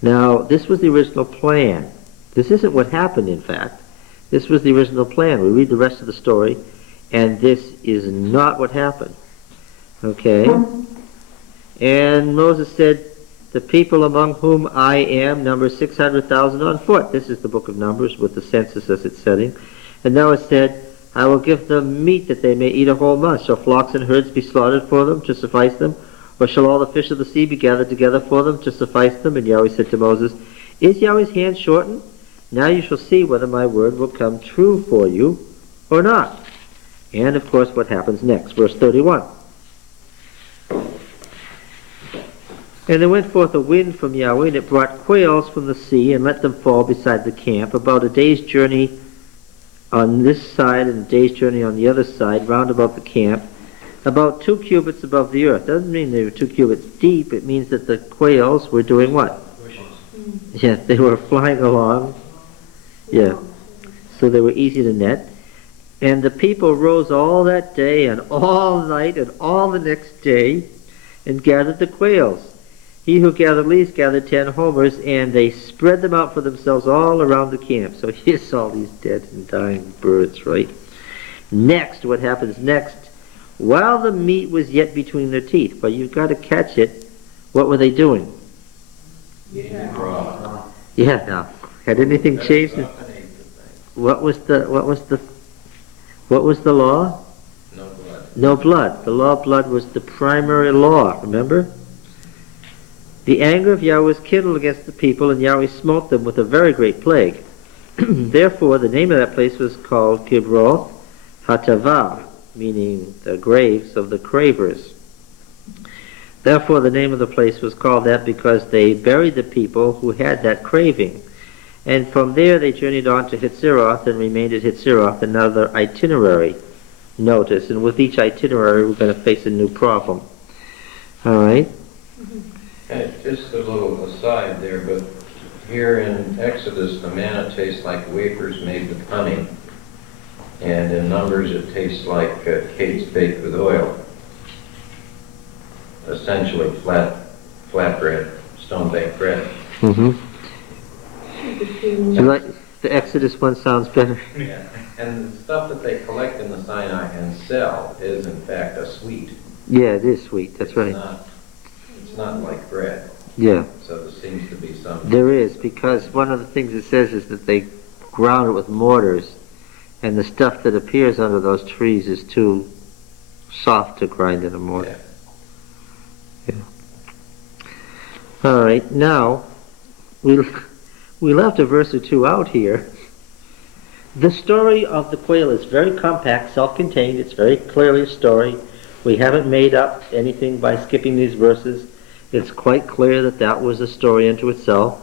Now, this was the original plan. This isn't what happened, in fact. This was the original plan. We read the rest of the story, and this is not what happened. Okay? And Moses said, the people among whom I am number 600,000 on foot. This is the book of Numbers with the census as it's setting. And Noah said, I will give them meat that they may eat a whole month. Shall flocks and herds be slaughtered for them to suffice them? Or shall all the fish of the sea be gathered together for them to suffice them? And Yahweh said to Moses, is Yahweh's hand shortened? Now you shall see whether my word will come true for you or not. And of course what happens next, verse 31. And there went forth a wind from Yahweh, and it brought quails from the sea, and let them fall beside the camp, about a day's journey on this side, and a day's journey on the other side, round about the camp, about 2 cubits above the earth. Doesn't mean they were 2 cubits deep, it means that the quails were doing what? Yeah, they were flying along. Yeah, so they were easy to net. And the people rose all that day, and all night, and all the next day, and gathered the quails. He who gathered least gathered 10 homers, and they spread them out for themselves all around the camp. So here's all these dead and dying birds, right? Next, what happens next? While the meat was yet between their teeth, but you've got to catch it, what were they doing? Yeah, raw. Yeah, now, had anything changed? What was the law? No blood. No blood. The law of blood was the primary law, remember? The anger of Yahweh was kindled against the people, and Yahweh smote them with a very great plague. Therefore, the name of that place was called Kibroth Hatavah, meaning the graves of the cravers. Therefore, the name of the place was called that because they buried the people who had that craving. And from there they journeyed on to Hitzeroth and remained at Hitzeroth, another itinerary. Notice, and with each itinerary we're going to face a new problem. All right? Hey, just a little aside there, but here in Exodus, the manna tastes like wafers made with honey. And in Numbers, it tastes like cakes baked with oil. Essentially flat bread, stone-baked bread. Mm-hmm. Like, the Exodus one sounds better. Yeah. And the stuff that they collect in the Sinai and sell is in fact a sweet. Yeah, it is sweet. That's right. It's not like bread. Yeah, So there seems to be some. there is, because one of the things it says is that they ground it with mortars, and the stuff that appears under those trees is too soft to grind in a mortar. Yeah. All right, now we left a verse or two out here. The story of the quail is very compact, self-contained. It's very clearly a story. We haven't made up anything by skipping these verses. It's quite clear that that was a story unto itself.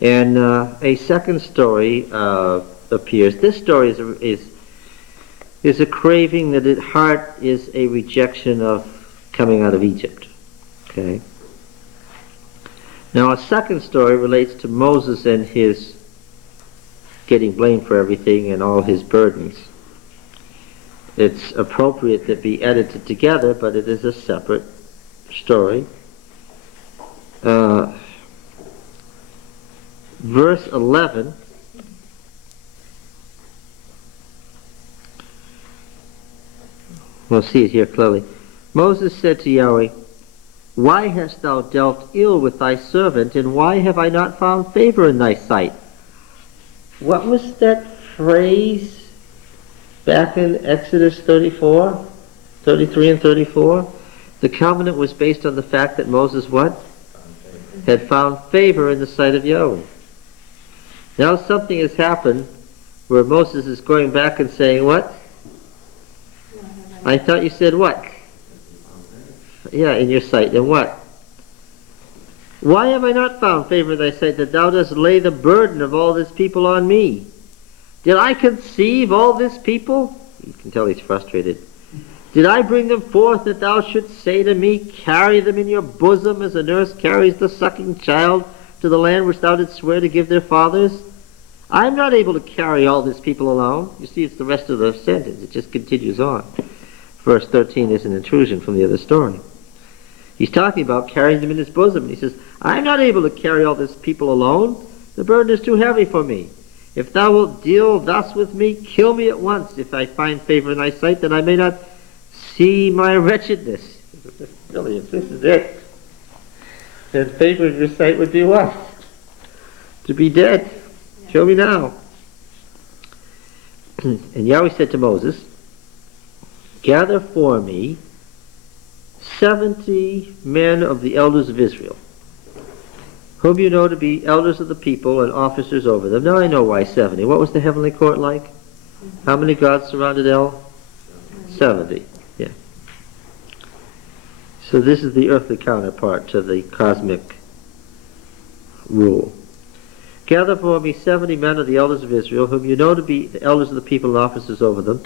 And a second story appears. This story is a craving that at heart is a rejection of coming out of Egypt. Okay. Now a second story relates to Moses and his getting blamed for everything and all his burdens. It's appropriate that be edited together, but it is a separate story. Verse 11. We'll see it here clearly. Moses said to Yahweh, "Why hast thou dealt ill with thy servant, and why have I not found favor in thy sight?" What was that phrase back in Exodus 34, 33 and 34? The covenant was based on the fact that Moses what? Had found favor in the sight of Yahweh. Now something has happened where Moses is going back and saying, what? I thought you said what? Yeah, in your sight. And what? Why have I not found favor in thy sight, that thou dost lay the burden of all this people on me? Did I conceive all this people? You can tell he's frustrated. Did I bring them forth that thou shouldst say to me, carry them in your bosom as a nurse carries the sucking child to the land which thou didst swear to give their fathers? I am not able to carry all this people alone. You see, it's the rest of the sentence. It just continues on. Verse 13 is an intrusion from the other story. He's talking about carrying them in his bosom. He says, I am not able to carry all this people alone. The burden is too heavy for me. If thou wilt deal thus with me, kill me at once. If I find favor in thy sight, that I may not see my wretchedness. Really, if this is it, then favor in your sight would be what? To be dead. Kill me now. And Yahweh said to Moses, gather for me 70 men of the elders of Israel, whom you know to be elders of the people and officers over them. Now I know why 70. What was the heavenly court like? How many gods surrounded El? 70. Yeah. So this is the earthly counterpart to the cosmic rule. Gather for me 70 men of the elders of Israel, whom you know to be the elders of the people and officers over them,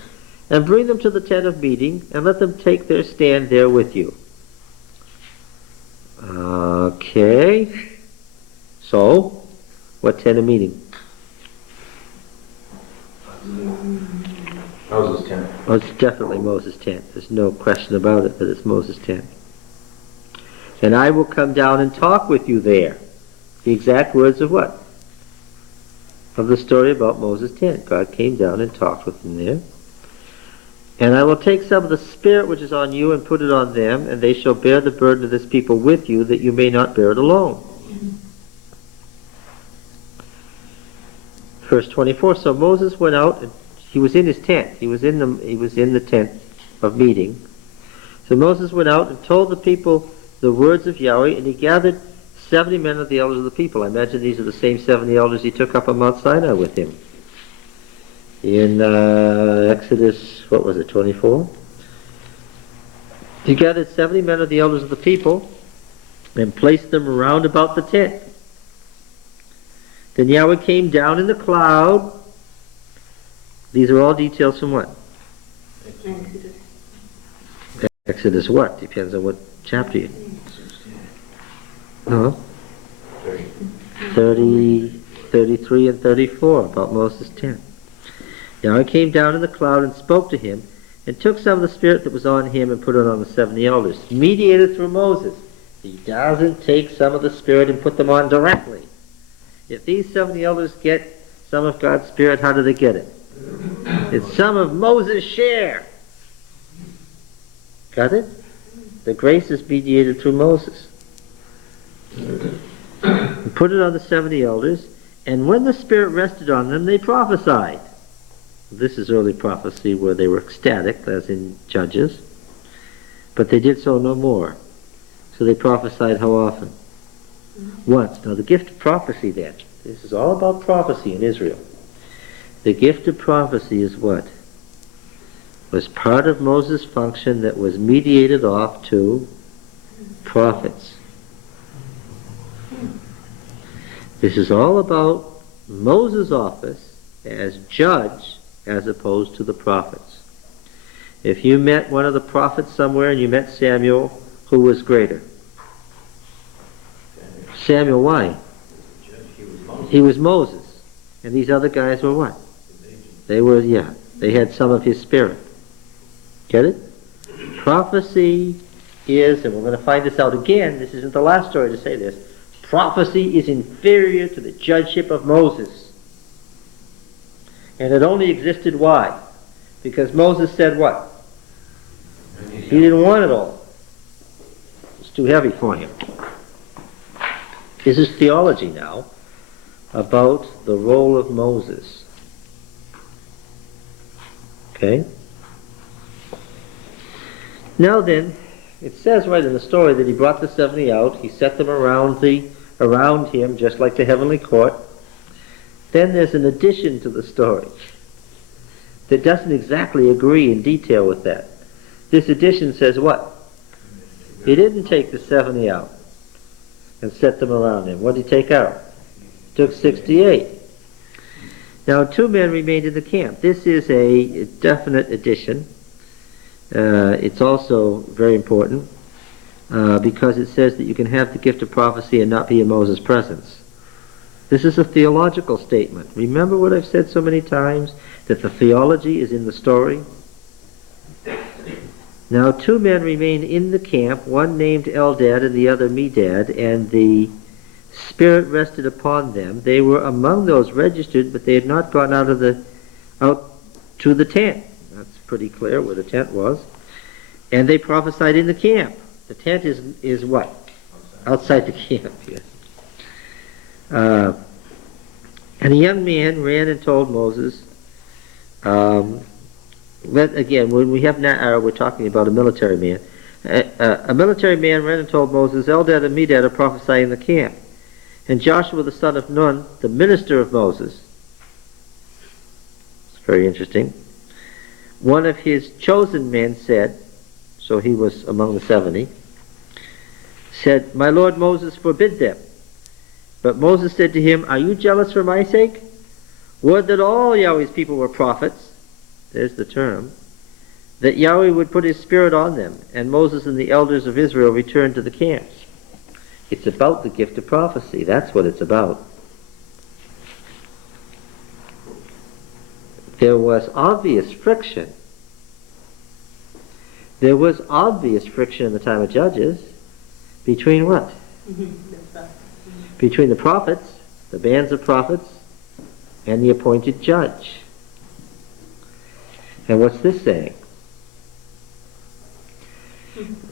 and bring them to the tent of meeting, and let them take their stand there with you. Okay. So, what tent of meeting? Moses' tent. Well, it's definitely Moses' tent. There's no question about it that it's Moses' tent. And I will come down and talk with you there. The exact words of what? Of the story about Moses' tent. God came down and talked with him there. And I will take some of the spirit which is on you and put it on them, and they shall bear the burden of this people with you, that you may not bear it alone. Verse 24. So Moses went out, and he was in his tent. He was in the tent of meeting. So Moses went out and told the people the words of Yahweh, and he gathered 70 men of the elders of the people. I imagine these are the same 70 elders he took up on Mount Sinai with him. in Exodus, what was it, 24? He gathered 70 men of the elders of the people and placed them round about the tent. Then Yahweh came down in the cloud. These are all details from what? Exodus. Exodus what? Depends on what chapter you... No? 30, 33 and 34 about Moses' tent. Yahweh came down in the cloud and spoke to him and took some of the spirit that was on him and put it on the 70 elders. Mediated through Moses. He doesn't take some of the spirit and put them on directly. If these 70 elders get some of God's spirit, how do they get it? It's some of Moses' share. Got it? The grace is mediated through Moses. He put it on the 70 elders, and when the Spirit rested on them, they prophesied. This is early prophecy where they were ecstatic, as in Judges, but they did so no more. So they prophesied how often? Once. Now the gift of prophecy then, this is all about prophecy in Israel. The gift of prophecy is what? Was part of Moses' function that was mediated off to prophets. This is all about Moses' office as judge as opposed to the prophets. If you met one of the prophets somewhere and you met Samuel, who was greater? Samuel, why? He was Moses. And these other guys were what? They were, they had some of his spirit. Get it? Prophecy is, and we're going to find this out again, this isn't the last story to say this, prophecy is inferior to the judgeship of Moses. And it only existed why? Because Moses said what? He didn't want it all. It's too heavy for him. This is theology now about the role of Moses. Okay? Now then, it says right in the story that he brought the 70 out, he set them around him just like the heavenly court. Then there's an addition to the story that doesn't exactly agree in detail with that. This addition says what? He didn't take the 70 out and set them around him. What did he take out? He took 68. Now 2 men remained in the camp. This is a definite addition. It's also very important because it says that you can have the gift of prophecy and not be in Moses' presence. This is a theological statement. Remember what I've said so many times, that the theology is in the story? Now 2 men remained in the camp, one named Eldad and the other Medad, and the Spirit rested upon them. They were among those registered, but they had not gone out to the tent. That's pretty clear where the tent was. And they prophesied in the camp. The tent is what? Outside the camp, yes. And a young man ran and told Moses, again, when we have Na'ar, we're talking about a military man. A military man ran and told Moses, Eldad and Medad are prophesying in the camp. And Joshua the son of Nun, the minister of Moses, it's very interesting, one of his chosen men said, so he was among the 70, said, My Lord Moses forbid them. But Moses said to him, Are you jealous for my sake? Would that all Yahweh's people were prophets, there's the term, that Yahweh would put his spirit on them, and Moses and the elders of Israel returned to the camps. It's about the gift of prophecy. That's what it's about. There was obvious friction. There was obvious friction in the time of Judges between what? Between the prophets, the bands of prophets, and the appointed judge. And what's this saying?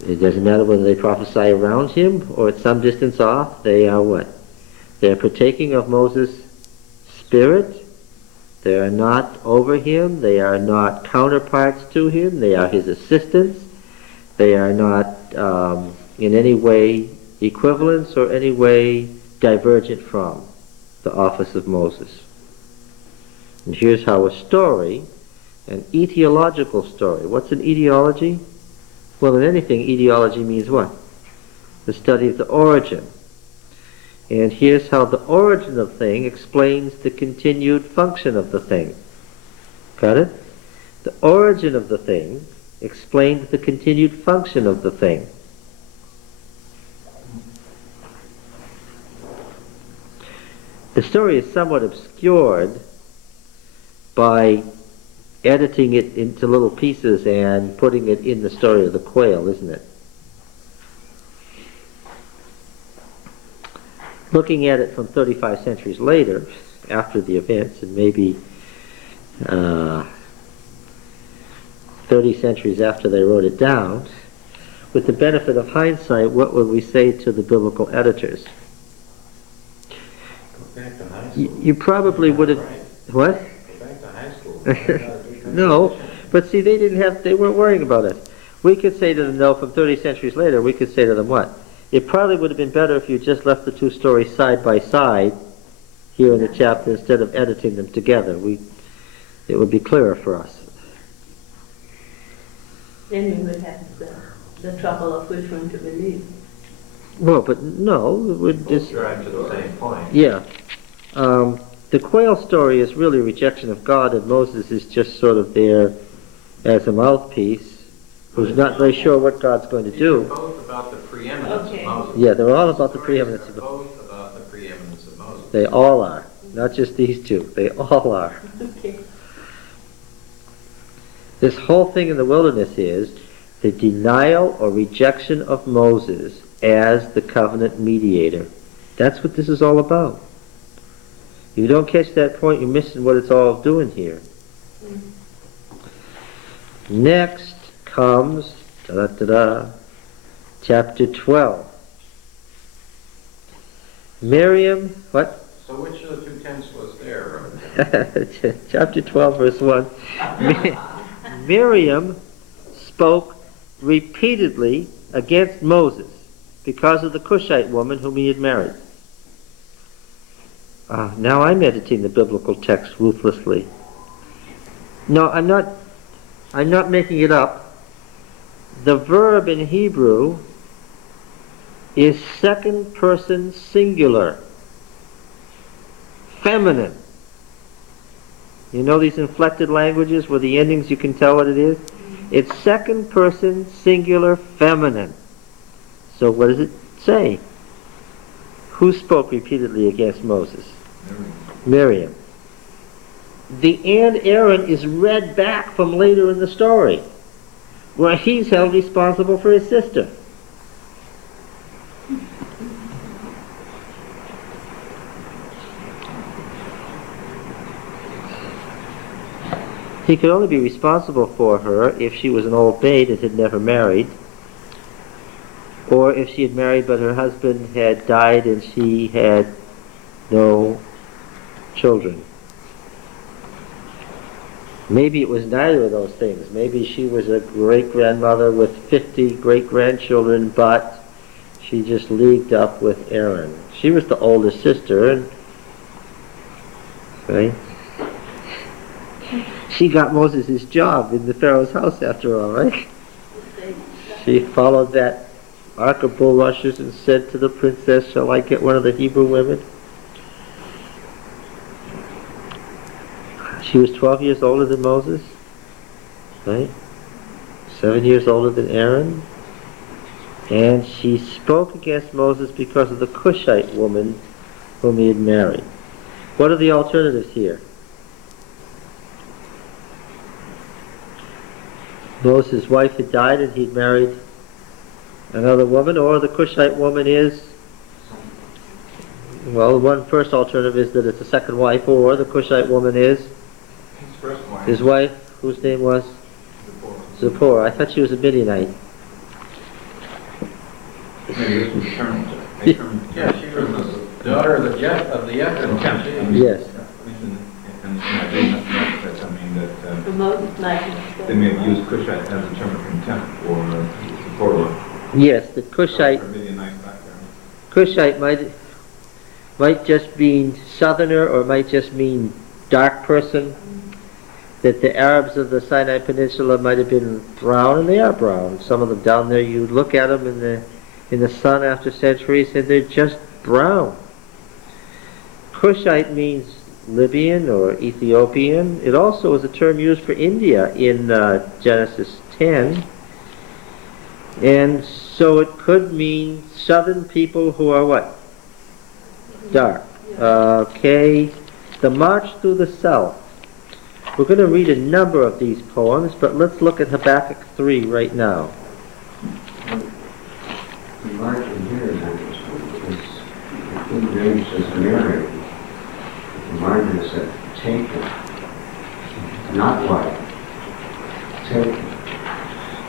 It doesn't matter whether they prophesy around him or at some distance off, they are what? They are partaking of Moses' spirit. They are not over him. They are not counterparts to him. They are his assistants. They are not in any way equivalents or any way divergent from the office of Moses. And here's how a story, an etiological story. What's an etiology? Well, in anything, etiology means what? The study of the origin. And here's how the origin of thing explains the continued function of the thing. Got it? The origin of the thing explains the continued function of the thing. The story is somewhat obscured by editing it into little pieces and putting it in the story of the quail, isn't it? Looking at it from 35 centuries later, after the events, and maybe 30 centuries after they wrote it down, with the benefit of hindsight, what would we say to the biblical editors? Go back to high school. You probably would have... What? Go back to high school. No, but see, they weren't worrying about it. We could say to them, no, from 30 centuries later, we could say to them what? It probably would have been better if you just left the two stories side by side here in the chapter instead of editing them together. It would be clearer for us. Then we would have the trouble of which one to believe. Well, but no, it would just... Drive to the same point. Yeah. The quail story is really a rejection of God, and Moses is just sort of there as a mouthpiece who's not very sure what God's going to These are do. both about the preeminence Okay. of Moses. Yeah, they're all about the Stories preeminence are of... both about the preeminence of Moses. They all are. Not just these two. They all are. Okay. This whole thing in the wilderness is the denial or rejection of Moses as the covenant mediator. That's what this is all about. If you don't catch that point, you're missing what it's all doing here. Next comes chapter 12. Miriam, what? So which of the two tents was there? Chapter 12, verse 1. Miriam spoke repeatedly against Moses because of the Cushite woman whom he had married. Now I'm editing the biblical text ruthlessly. No, I'm not making it up. The verb in Hebrew is second person singular, feminine. You know these inflected languages where the endings you can tell what it is? It's second person singular feminine. So what does it say? Who spoke repeatedly against Moses? Miriam. The and Aaron is read back from later in the story, where he's held responsible for his sister. He could only be responsible for her if she was an old maid and had never married, or if she had married but her husband had died and she had no children. Maybe it was neither of those things. Maybe she was a great-grandmother with 50 great-grandchildren, but she just leagued up with Aaron. She was the oldest sister, and right? She got Moses' job in the Pharaoh's house after all, right? She followed that ark of bulrushes and said to the princess, "Shall I get one of the Hebrew women?" She was 12 years older than Moses, right? 7 years older than Aaron. And she spoke against Moses because of the Cushite woman whom he had married. What are the alternatives here? Moses' wife had died and he'd married another woman, or the Cushite woman is, well, one first alternative is that it's a second wife, or the Cushite woman is His first wife. his wife, whose name was Zipporah. I thought she was a Midianite. Maybe this was Sherman. Yeah, she was the daughter of the Yethro. Yes. And Isaiah said something that So Moses might have they may have used Cushite as a term of contempt for Zipporah. Yes, the Cushite Her Midianite background. Cushite might just mean southerner, or might just mean dark person, that the Arabs of the Sinai Peninsula might have been brown, and they are brown. Some of them down there, you look at them in the sun after centuries, and they're just brown. Cushite means Libyan or Ethiopian. It also is a term used for India in Genesis 10. And so it could mean southern people who are what? Dark. Okay. The March Through the South. We're going to read a number of these poems, but let's look at Habakkuk 3 right now. The margin here is the King James says narrated. The margin is said taken, not like, taken.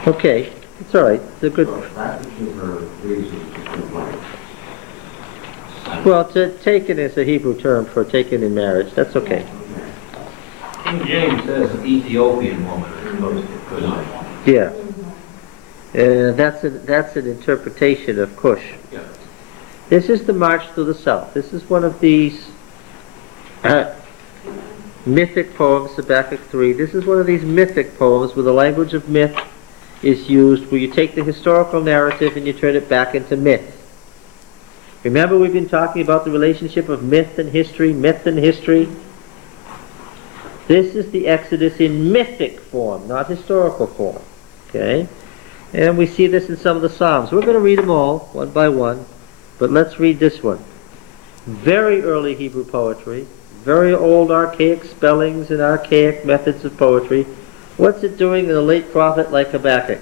Okay, it's all right. It's a good. So that would give her reason to complain. Well, taken is a Hebrew term for taken in marriage. That's okay. King James says an Ethiopian woman as opposed to Cushite. Yeah. That's an interpretation of Cush. Yeah. This is the March Through the South. This is one of these mythic poems, Habakkuk 3. This is one of these mythic poems where the language of myth is used, where you take the historical narrative and you turn it back into myth. Remember, we've been talking about the relationship of myth and history, myth and history. This is the Exodus in mythic form, not historical form. Okay? And we see this in some of the Psalms. We're going to read them all, one by one, but let's read this one. Very early Hebrew poetry, very old archaic spellings and archaic methods of poetry. What's it doing in a late prophet like Habakkuk?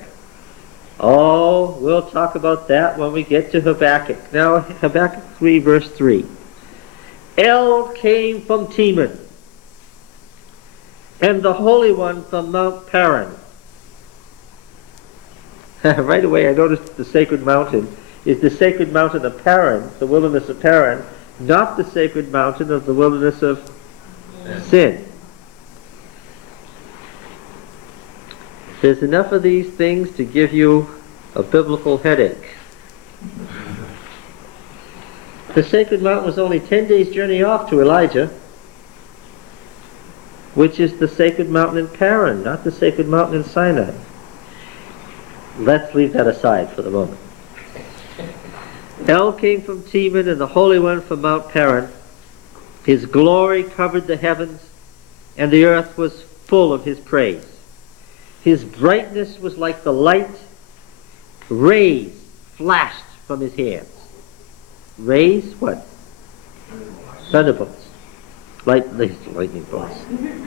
Oh, we'll talk about that when we get to Habakkuk. Now, Habakkuk 3, verse 3. El came from Teman, and the Holy One from Mount Paran. Right away I noticed the sacred mountain is the sacred mountain of Paran, the wilderness of Paran, not the sacred mountain of the wilderness of Sin. There's enough of these things to give you a biblical headache. The sacred mountain was only 10 days' journey off to Elijah, which is the sacred mountain in Paran, not the sacred mountain in Sinai. Let's leave that aside for the moment. El came from Teman and the Holy One from Mount Paran. His glory covered the heavens, and the earth was full of his praise. His brightness was like the light. Rays flashed from his hands. Rays? What? Thunderbolts. Lightning bolts.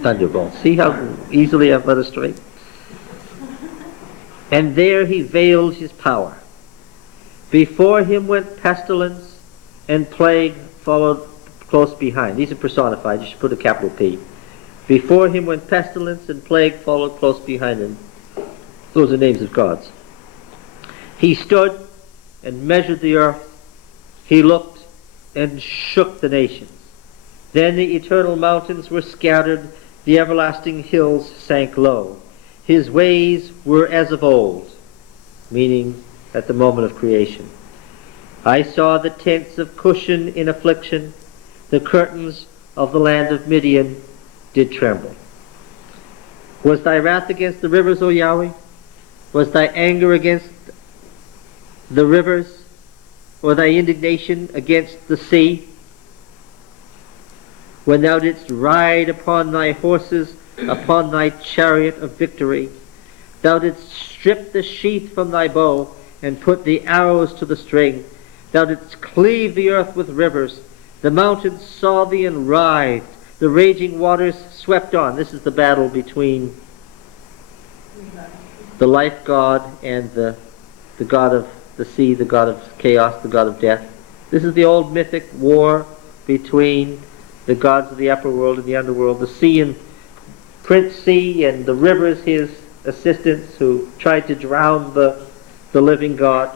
Thunderbolts. See how easily I've led astray? And there he veiled his power. Before him went pestilence, and plague followed close behind. These are personified. You should put a capital P. Before him went pestilence, and plague followed close behind him. Those are names of gods. He stood and measured the earth. He looked and shook the nations. Then the eternal mountains were scattered. The everlasting hills sank low. His ways were as of old, meaning at the moment of creation. I saw the tents of Cushan in affliction. The curtains of the land of Midian did tremble. Was thy wrath against the rivers, O Yahweh? Was thy anger against the rivers, or thy indignation against the sea? When thou didst ride upon thy horses, upon thy chariot of victory, thou didst strip the sheath from thy bow, and put the arrows to the string. Thou didst cleave the earth with rivers. The mountains saw thee and writhed. The raging waters swept on. This is the battle between the life god and the god of the sea, the god of chaos, the god of death. This is the old mythic war between the gods of the upper world and the underworld. The sea and Prince Sea, and the rivers his assistants who tried to drown the living God.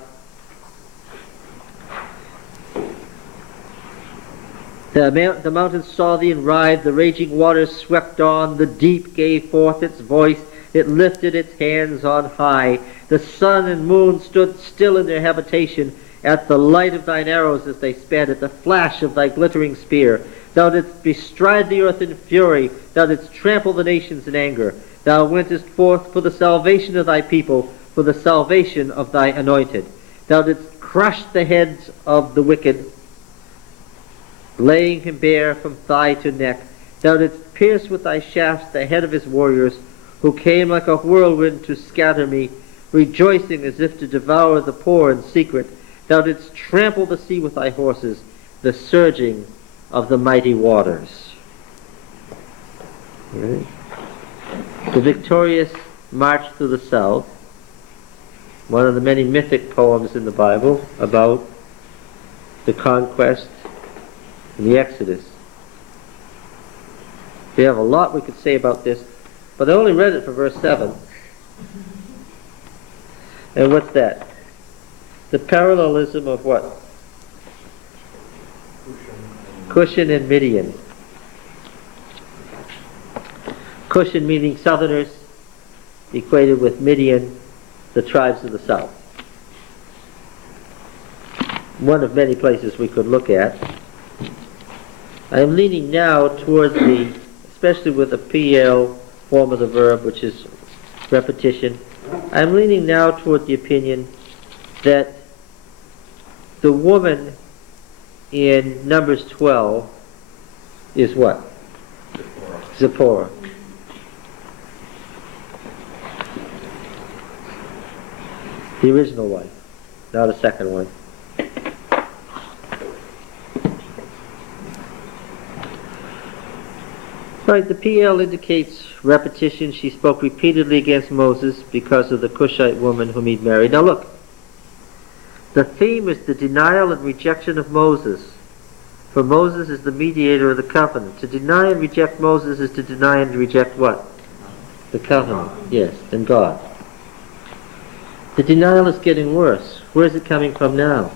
The mountains saw thee and writhed, the raging waters swept on, the deep gave forth its voice, it lifted its hands on high. The sun and moon stood still in their habitation, at the light of thine arrows as they sped, at the flash of thy glittering spear. Thou didst bestride the earth in fury. Thou didst trample the nations in anger. Thou wentest forth for the salvation of thy people, for the salvation of thy anointed. Thou didst crush the heads of the wicked, laying him bare from thigh to neck. Thou didst pierce with thy shafts the head of his warriors, who came like a whirlwind to scatter me, rejoicing as if to devour the poor in secret. Thou didst trample the sea with thy horses, the surging of the mighty waters. Right? The victorious march through the south, one of the many mythic poems in the Bible about the conquest and the Exodus. We have a lot we could say about this, but I only read it for verse 7. And what's that? The parallelism of what? Cushan and Midian. Cushan meaning southerners, equated with Midian, the tribes of the south. One of many places we could look at. I am leaning now towards the, especially with the PL form of the verb, which is repetition, I'm leaning now toward the opinion that the woman in Numbers 12 is what? Zipporah. The original wife, not a second one. Right, the PL indicates repetition. She spoke repeatedly against Moses because of the Cushite woman whom he'd married. Now look, the theme is the denial and rejection of Moses. For Moses is the mediator of the covenant. To deny and reject Moses is to deny and reject what? The covenant, yes, and God. The denial is getting worse. Where is it coming from now?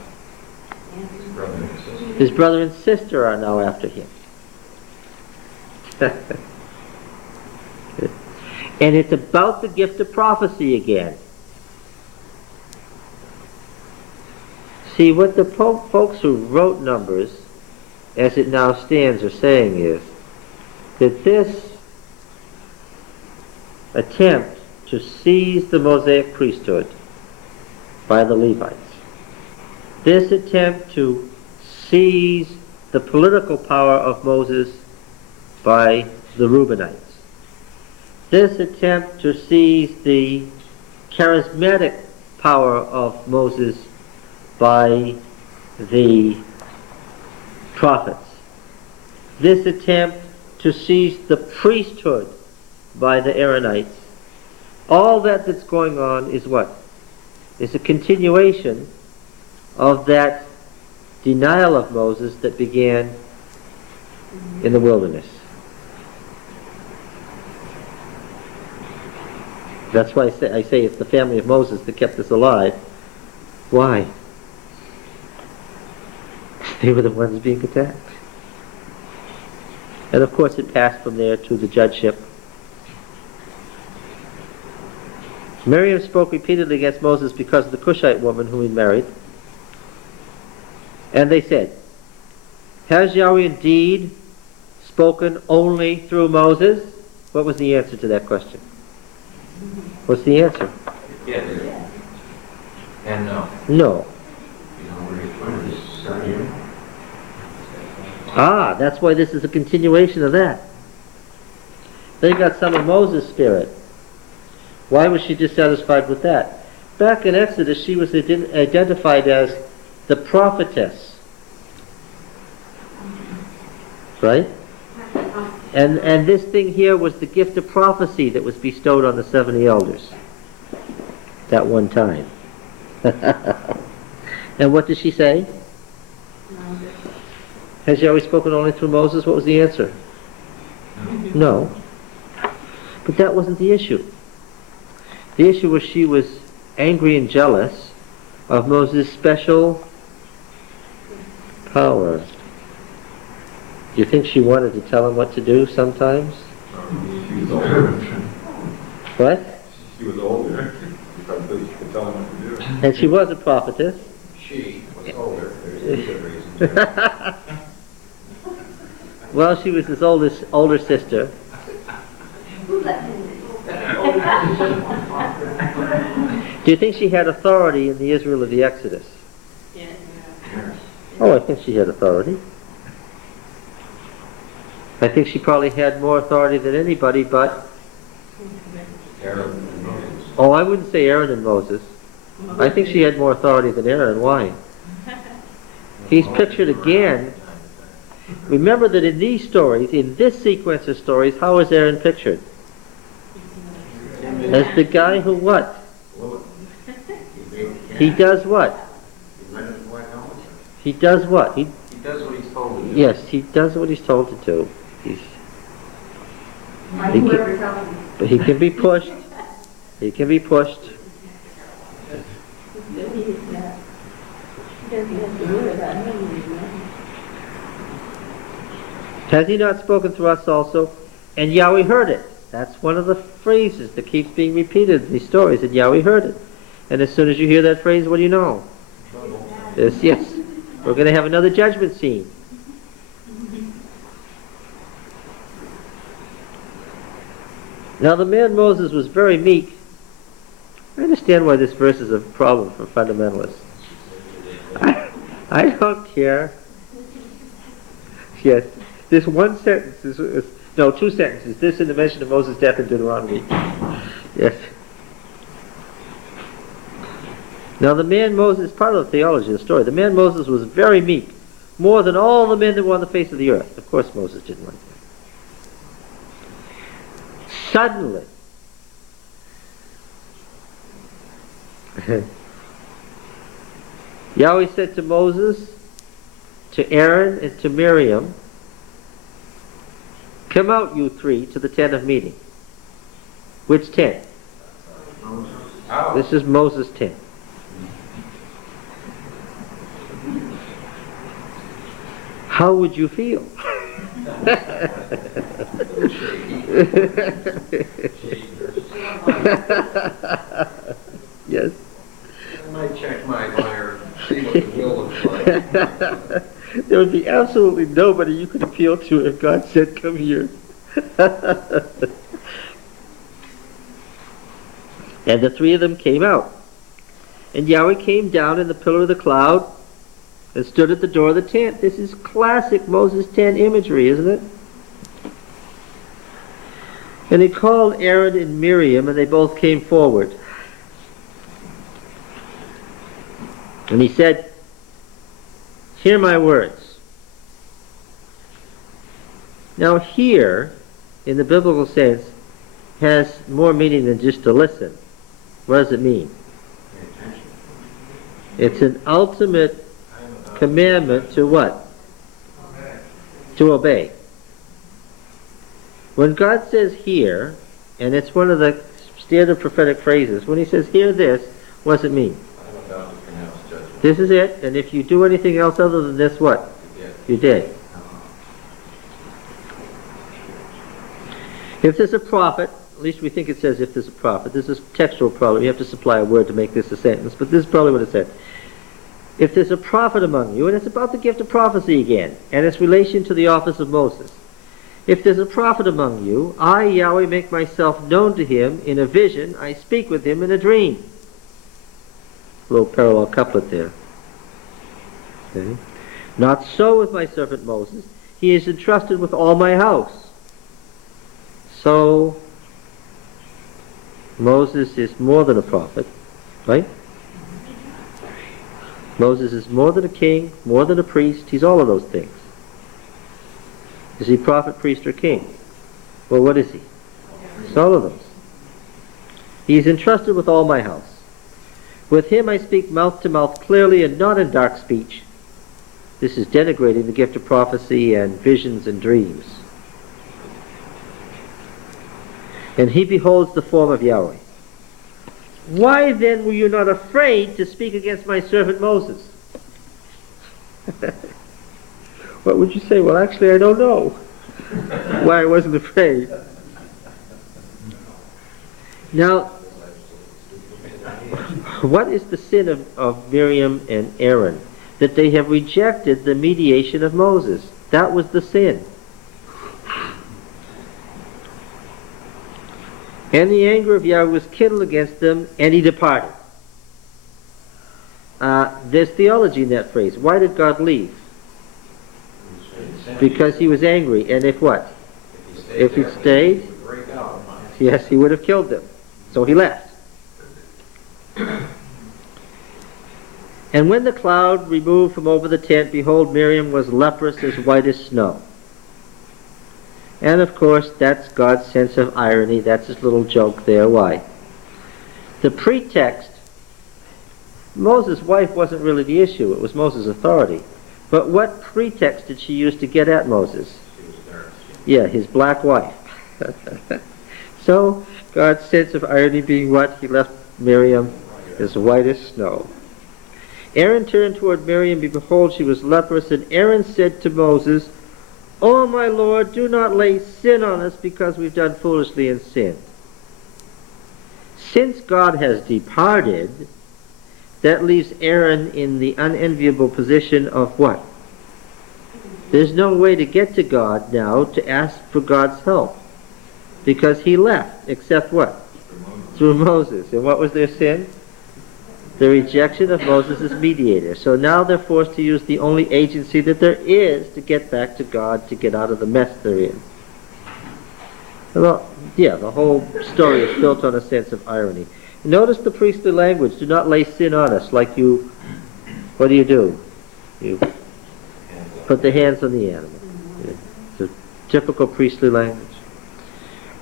His brother and sister are now after him. And it's about the gift of prophecy again. See, what the folks who wrote Numbers, as it now stands, are saying is that this attempt to seize the Mosaic priesthood by the Levites, this attempt to seize the political power of Moses by the Reubenites, this attempt to seize the charismatic power of Moses by the prophets, this attempt to seize the priesthood by the Aaronites, all that's going on is what? Is a continuation of that denial of Moses that began in the wilderness. That's why I say it's the family of Moses that kept us alive. Why? They were the ones being attacked. And of course it passed from there to the judgeship. Miriam spoke repeatedly against Moses because of the Cushite woman whom he married. And they said, has Yahweh indeed spoken only through Moses? What was the answer to that question? What's the answer? Yes. And no. No. Ah, that's why this is a continuation of that. They got some of Moses' spirit. Why was she dissatisfied with that? Back in Exodus, she was identified as the prophetess. Right? And this thing here was the gift of prophecy that was bestowed on the 70 elders that one time. And what did she say? Has Yahweh spoken only through Moses? What was the answer? No. But that wasn't the issue. The issue was she was angry and jealous of Moses' special power. Do you think she wanted to tell him what to do sometimes? She was older. What? She was older. You probably could tell him what to do. And she was a prophetess. She was older. There's a good reason. Well, she was his older sister. Do you think she had authority in the Israel of the Exodus? Yes. Oh, I think she had authority. I think she probably had more authority than anybody but... Aaron and Moses. Oh, I wouldn't say Aaron and Moses. I think she had more authority than Aaron. Why? He's pictured again. Remember that in these stories, in this sequence of stories, how is Aaron pictured? As the guy who what? He does what? He does what? He does what he's told to do. Yes, he does what he's told to do. Like He can- whoever tells me. But he can be pushed. He can be pushed. Has he not spoken to us also? And Yahweh heard it. That's one of the phrases that keeps being repeated in these stories, and Yahweh heard it. And as soon as you hear that phrase, what do you know? Yes, yes. We're going to have another judgment scene. Now the man Moses was very meek. I understand why this verse is a problem for fundamentalists. I don't care. Yes, this one sentence is no, two sentences. This in the mention of Moses' death in Deuteronomy. Yes. Now the man Moses, part of the theology of the story, the man Moses was very meek, more than all the men that were on the face of the earth. Of course Moses didn't like that. Suddenly, Yahweh said to Moses, to Aaron, and to Miriam, "Come out, you three, to the tent of meeting." Which tent? Out. This is Moses' tent. How would you feel? Yes. I might check my lawyer, see what the will looks like. There would be absolutely nobody you could appeal to if God said, "Come here." And the three of them came out. And Yahweh came down in the pillar of the cloud and stood at the door of the tent. This is classic Moses tent imagery, isn't it? And he called Aaron and Miriam, and they both came forward. And he said, "Hear my words." Now "hear," in the biblical sense, has more meaning than just to listen. What does it mean? It's an ultimate commandment to what? To obey. When God says "hear," and it's one of the standard prophetic phrases, when he says "hear this," what does it mean? I'm about to pronounce judgment. This is it, and if you do anything else other than this, what? You're dead. If there's a prophet, at least we think it says if there's a prophet, this is textual problem, you have to supply a word to make this a sentence, but this is probably what it said. If there's a prophet among you, and it's about the gift of prophecy again, and its relation to the office of Moses. If there's a prophet among you, I, Yahweh, make myself known to him in a vision, I speak with him in a dream. A little parallel couplet there. Okay. Not so with my servant Moses. He is entrusted with all my house. So, Moses is more than a prophet, right? Moses is more than a king, more than a priest. He's all of those things. Is he prophet, priest, or king? Well, what is he? He's all of those. He is entrusted with all my house. With him I speak mouth to mouth clearly and not in dark speech. This is denigrating the gift of prophecy and visions and dreams. And he beholds the form of Yahweh. Why then were you not afraid to speak against my servant Moses? What would you say? Well, actually, I don't know why I wasn't afraid. Now, what is the sin of Miriam and Aaron? That they have rejected the mediation of Moses. That was the sin. And the anger of Yahweh was kindled against them, and he departed. There's theology in that phrase. Why did God leave? Because he was angry. And if what? If he stayed, yes, he would have killed them. So he left. And when the cloud removed from over the tent, behold, Miriam was leprous as white as snow. And of course, that's God's sense of irony. That's his little joke there. Why? The pretext, Moses' wife wasn't really the issue. It was Moses' authority. But what pretext did she use to get at Moses? Yeah, his black wife. So, God's sense of irony being what? He left Miriam as white as snow. Aaron turned toward Miriam, and behold, she was leprous. And Aaron said to Moses, "O my Lord, do not lay sin on us because we've done foolishly and sinned." Since God has departed, that leaves Aaron in the unenviable position of what? There's no way to get to God now to ask for God's help. Because he left, except what? Through Moses. And what was their sin? The rejection of Moses as mediator. So now they're forced to use the only agency that there is to get back to God, to get out of the mess they're in. Well, yeah, the whole story is built on a sense of irony. Notice the priestly language. Do not lay sin on us. Like you, what do? You put the hands on the animal. It's a typical priestly language.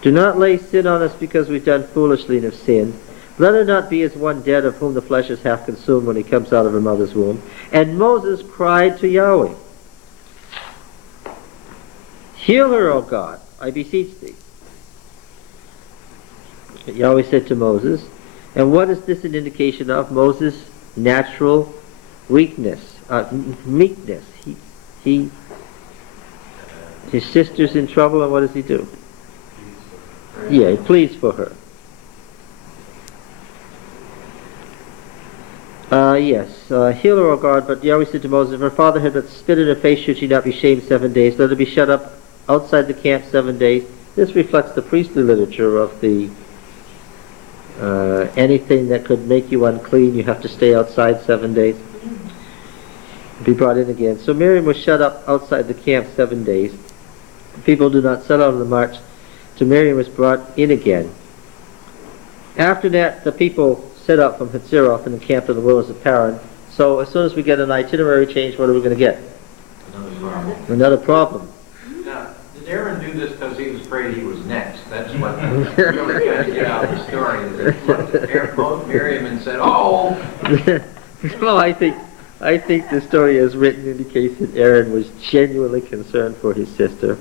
Do not lay sin on us because we've done foolishly and have sinned. Let her not be as one dead of whom the flesh is half consumed when he comes out of her mother's womb. And Moses cried to Yahweh, "Heal her, O God, I beseech thee." Yahweh said to Moses, and what is this an indication of? Moses' natural weakness, meekness. His sister's in trouble, and what does he do? Yeah, he pleads for her. Heal her, O God. But Yahweh said to Moses, if her father had but spit in her face, should she not be shamed 7 days? Let her be shut up outside the camp 7 days. This reflects the priestly literature of the anything that could make you unclean, you have to stay outside 7 days. Be brought in again. So Miriam was shut up outside the camp 7 days. People do not set out on the march. So Miriam was brought in again. After that, the people set out from Hazeroth and encamped in the wilderness of Paran. So as soon as we get an itinerary change, what are we going to get? Another problem. Now, did Aaron do this because he was afraid he was next? That's what really got to get out of the story. Is he looked at Miriam and said, "Oh!" No, I think the story as written indicates that Aaron was genuinely concerned for his sister.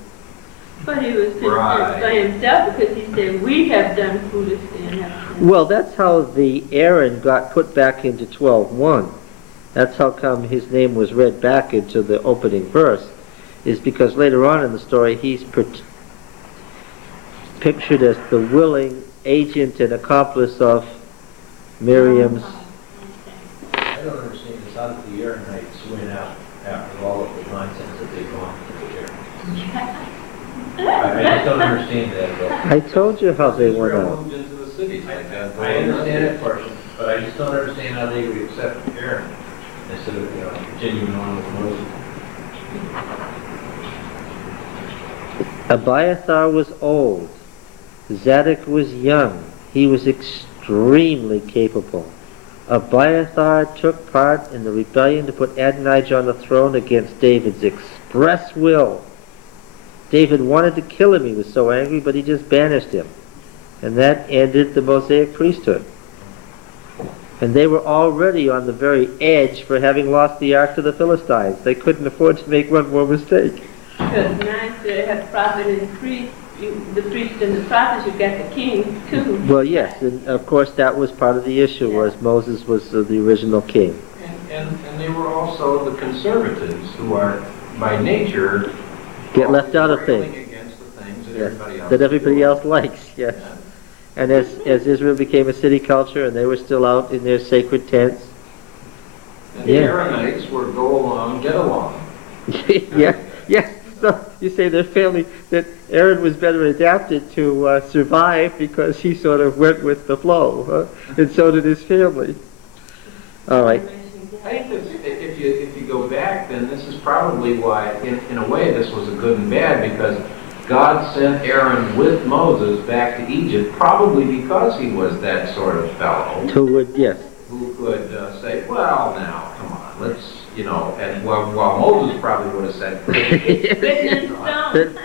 But he was concerned by himself because he said, "We have done foolishly and have sinned." Well, that's how the Aaron got put back into 12:1. That's how come his name was read back into the opening verse, is because later on in the story he's pictured as the willing agent and accomplice of Miriam's. I don't understand this. How did the Aaronites win out after all of the nonsense that they've gone through? I just don't understand that at all. I told you how they went Israel out. moved into the cities like that. I understand that portion, but I just don't understand how they would accept Aaron instead of, continuing on with Moses. Abiathar was old. Zadok was young. He was extremely capable. Abiathar took part in the rebellion to put Adonijah on the throne against David's express will. David wanted to kill him, he was so angry, but he just banished him. And that ended the Mosaic priesthood. And they were already on the very edge for having lost the ark to the Philistines. They couldn't afford to make one more mistake. Because now you have prophet and priest, the priest and the prophets, you got the king too. Well, yes, and of course that was part of the issue, was Moses was the original king. And they were also the conservatives who are, by nature, Get left out of railing things. against the things that Yes, everybody else that everybody is doing. else likes, yes. And as Israel became a city culture and they were still out in their sacred tents, And the Yeah. Aaronites were go along, get along. yes, So you say their family, that Aaron was better adapted to survive because he sort of went with the flow, huh? And so did his family. All right. I think that if you go back, then this is probably why, in a way, this was a good and bad, because God sent Aaron with Moses back to Egypt, probably because he was that sort of fellow Who would, yes. who could say, well, now, come on, let's, and while Moses probably would have said, Written in stone.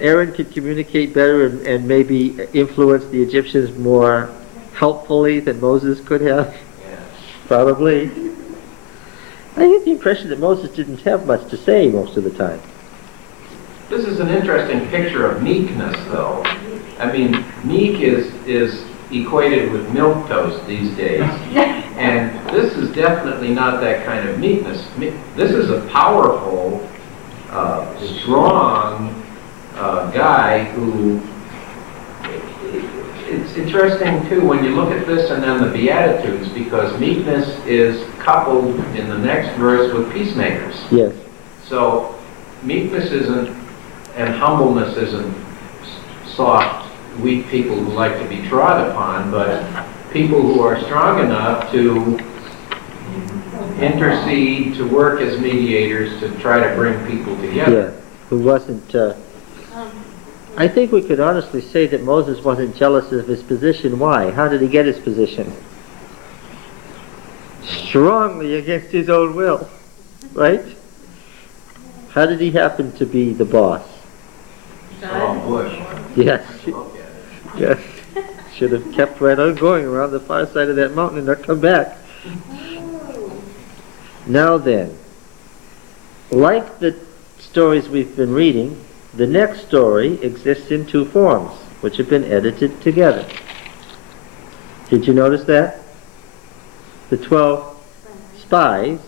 Aaron could communicate better and maybe influence the Egyptians more helpfully than Moses could have. yeah. Probably. I get the impression that Moses didn't have much to say most of the time. This is an interesting picture of meekness, though. I mean, meek is equated with milquetoast these days. And this is definitely not that kind of meekness. This is a powerful, strong guy who... It's interesting, too, when you look at this and then the Beatitudes, because meekness is coupled in the next verse with peacemakers. Yes. So meekness isn't, and humbleness isn't soft, weak people who like to be trod upon, but people who are strong enough to intercede, to work as mediators, to try to bring people together. Yeah. Who wasn't... I think we could honestly say that Moses wasn't jealous of his position. Why? How did he get his position? Strongly against his own will. Right? How did he happen to be the boss? Oh, Bush. Yes. Look at it. Yes. Should have kept right on going around the far side of that mountain and not come back. Now then, like the stories we've been reading, the next story exists in two forms, which have been edited together. Did you notice that? The 12 spies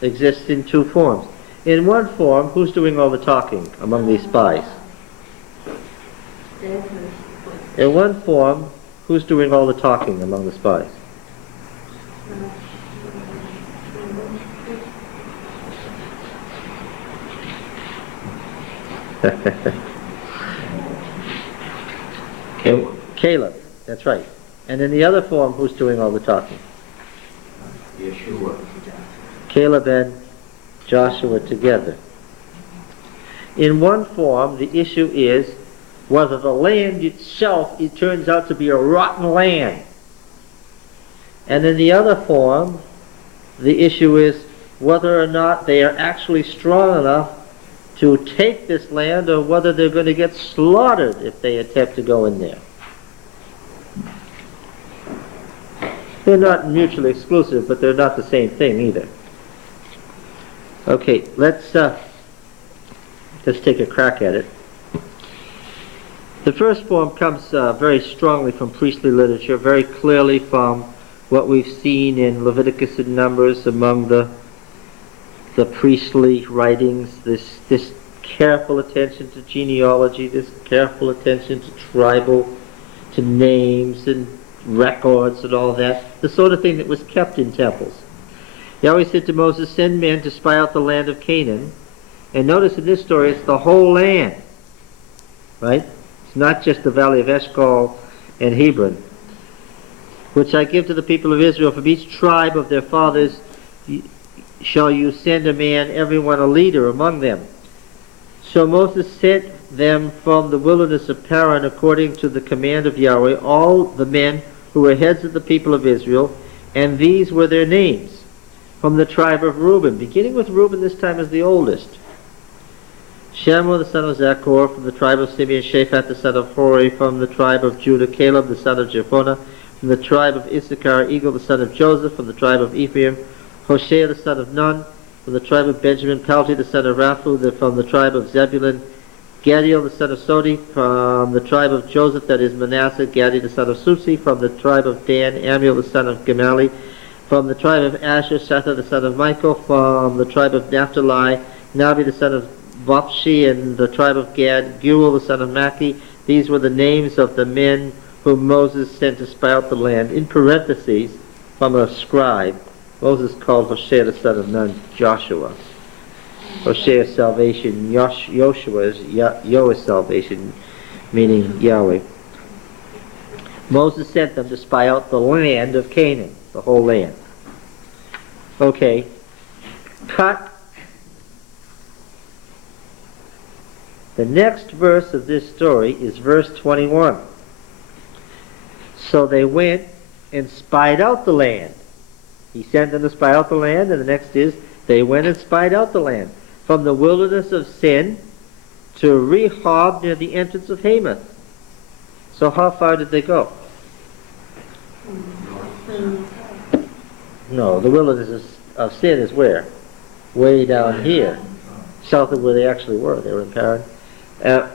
exist in two forms. In one form, who's doing all the talking among these spies? In one form, who's doing all the talking among the spies? Caleb, that's right. And in the other form, who's doing all the talking? Yeshua. Caleb and Joshua together. In one form, the issue is whether the land itself, it turns out to be a rotten land. And in the other form, the issue is whether or not they are actually strong enough to take this land, or whether they're going to get slaughtered if they attempt to go in there. They're not mutually exclusive, but they're not the same thing either. Okay, let's take a crack at it. The first form comes very strongly from priestly literature, very clearly from what we've seen in Leviticus and Numbers among the priestly writings, this careful attention to genealogy, this careful attention to tribal, to names and records and all that, the sort of thing that was kept in temples. Yahweh said to Moses, send men to spy out the land of Canaan. And notice in this story, it's the whole land, right? It's not just the valley of Eshcol and Hebron, which I give to the people of Israel. From each tribe of their fathers shall you send a man, everyone a leader among them. So Moses sent them from the wilderness of Paran according to the command of Yahweh, all the men who were heads of the people of Israel, and these were their names, from the tribe of Reuben, beginning with Reuben this time as the oldest. Shammah the son of Zachor, from the tribe of Simeon; Shaphat the son of Hori, from the tribe of Judah; Caleb the son of Jephunneh, from the tribe of Issachar; Egal the son of Joseph, from the tribe of Ephraim; Hoshea the son of Nun, from the tribe of Benjamin; Palti the son of Raphu, from the tribe of Zebulun; Gadiel the son of Sodi, from the tribe of Joseph, that is Manasseh; Gadi the son of Susi, from the tribe of Dan; Amiel the son of Gemali, from the tribe of Asher; Shetha the son of Michael, from the tribe of Naphtali; Nabi the son of Vopshi, and the tribe of Gad; Geuel the son of Maki. These were the names of the men whom Moses sent to spy out the land. In parentheses, from a scribe, Moses called Hoshea the son of Nun Joshua. Hoshea's salvation, Yoshua's, Yoah's salvation, meaning Yahweh. Moses sent them to spy out the land of Canaan, the whole land. Okay, cut. The next verse of this story is verse 21. So they went and spied out the land. He sent them to spy out the land, and the next is, they went and spied out the land, from the wilderness of Sin to Rehob near the entrance of Hamath. So how far did they go? No, the wilderness of Sin is where? Way down here, south of where they actually were. They were in Paran.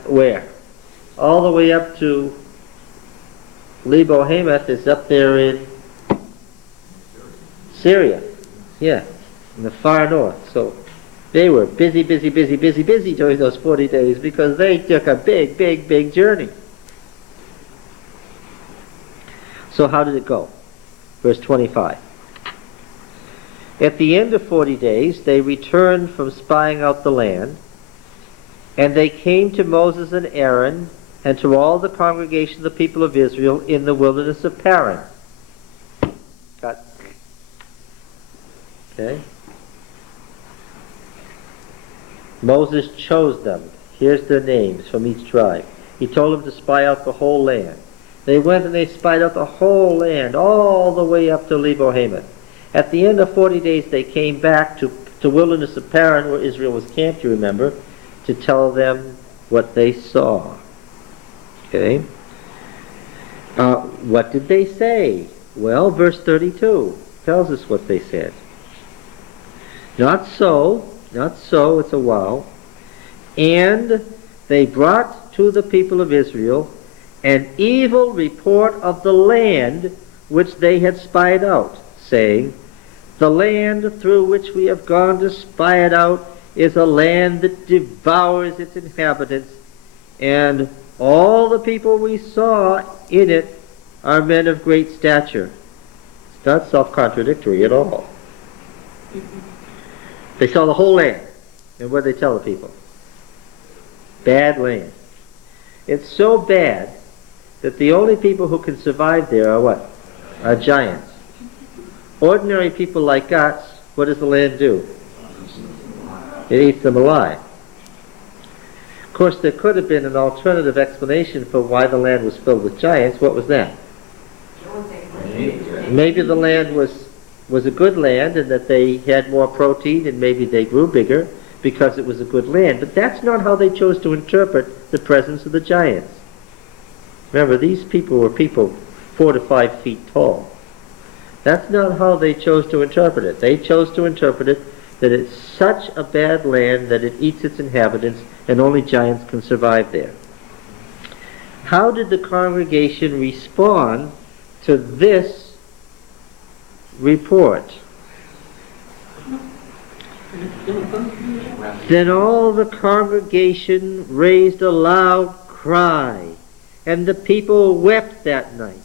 Where? All the way up to Lebo Hamath is up there in Syria. Yeah, in the far north. So they were busy during those 40 days because they took a big journey. So how did it go? Verse 25. At the end of 40 days, they returned from spying out the land, and they came to Moses and Aaron and to all the congregation of the people of Israel in the wilderness of Paran. Got. Okay. Moses chose them. Here's their names from each tribe. He told them to spy out the whole land. They went and they spied out the whole land, all the way up to Lebo Hamath. At the end of 40 days, they came back to wilderness of Paran, where Israel was camped, you remember, to tell them what they saw. Okay? What did they say? Well, verse 32 tells us what they said. Not so, it's a wow. And they brought to the people of Israel an evil report of the land which they had spied out, saying, the land through which we have gone to spy it out is a land that devours its inhabitants, and all the people we saw in it are men of great stature. It's not self-contradictory at all. They saw the whole land. And what did they tell the people? Bad land. It's so bad that the only people who can survive there are what? Are giants. Ordinary people like us, what does the land do? It eats them alive. Of course, there could have been an alternative explanation for why the land was filled with giants. What was that? Maybe the land was a good land and that they had more protein and maybe they grew bigger because it was a good land. But that's not how they chose to interpret the presence of the giants. Remember, these people were people 4 to 5 feet tall. That's not how they chose to interpret it. They chose to interpret it that it's such a bad land that it eats its inhabitants and only giants can survive there. How did the congregation respond to this report? Then all the congregation raised a loud cry, and the people wept that night.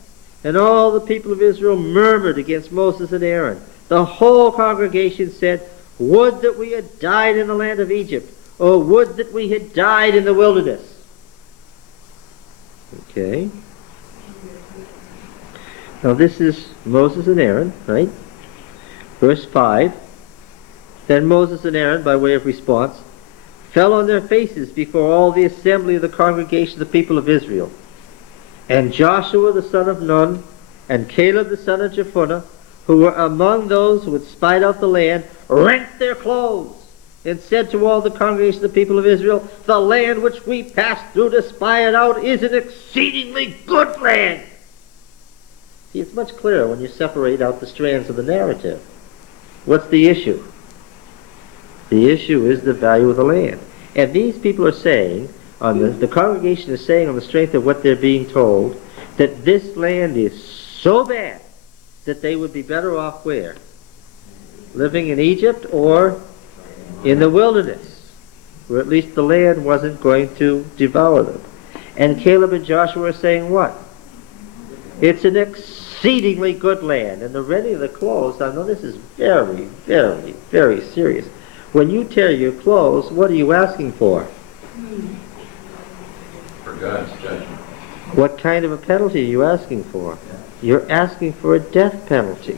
And all the people of Israel murmured against Moses and Aaron. The whole congregation said, would that we had died in the land of Egypt, or would that we had died in the wilderness. Okay. Now this is Moses and Aaron, right? Verse 5. Then Moses and Aaron, by way of response, fell on their faces before all the assembly of the congregation of the people of Israel. And Joshua the son of Nun, and Caleb the son of Jephunneh, who were among those who had spied out the land, rent their clothes, and said to all the congregation of the people of Israel, the land which we passed through to spy it out is an exceedingly good land. See, it's much clearer when you separate out the strands of the narrative. What's the issue? The issue is the value of the land. And these people are saying, the congregation is saying on the strength of what they're being told, that this land is so bad that they would be better off where? Living in Egypt or in the wilderness, where at least the land wasn't going to devour them. And Caleb and Joshua are saying what? It's an exceedingly good land. And the rending of the clothes, I know this is very, very, very serious. When you tear your clothes, what are you asking for? For God's judgment. What kind of a penalty are you asking for? You're asking for a death penalty.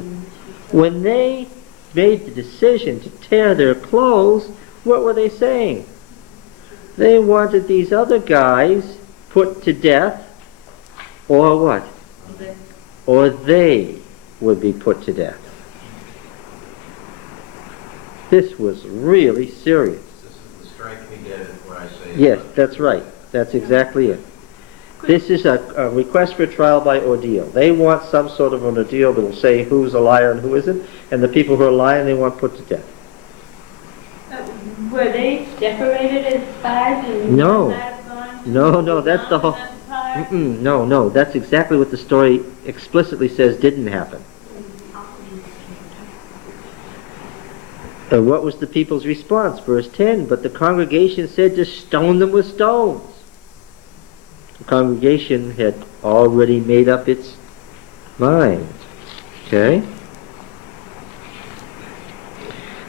When they made the decision to tear their clothes, what were they saying? They wanted these other guys put to death, or what? Or they would be put to death. This was really serious. This is the strike me dead is what I say. Yes, that's right. That's exactly it. This is a request for trial by ordeal. They want some sort of an ordeal that will say who's a liar and who isn't, and the people who are lying they want put to death. Were they separated as spies and No. might have gone to No, that's the whole... Empire? No, that's exactly what the story explicitly says didn't happen. What was the people's response? Verse 10, but the congregation said to stone them with stones. The congregation had already made up its mind. Okay?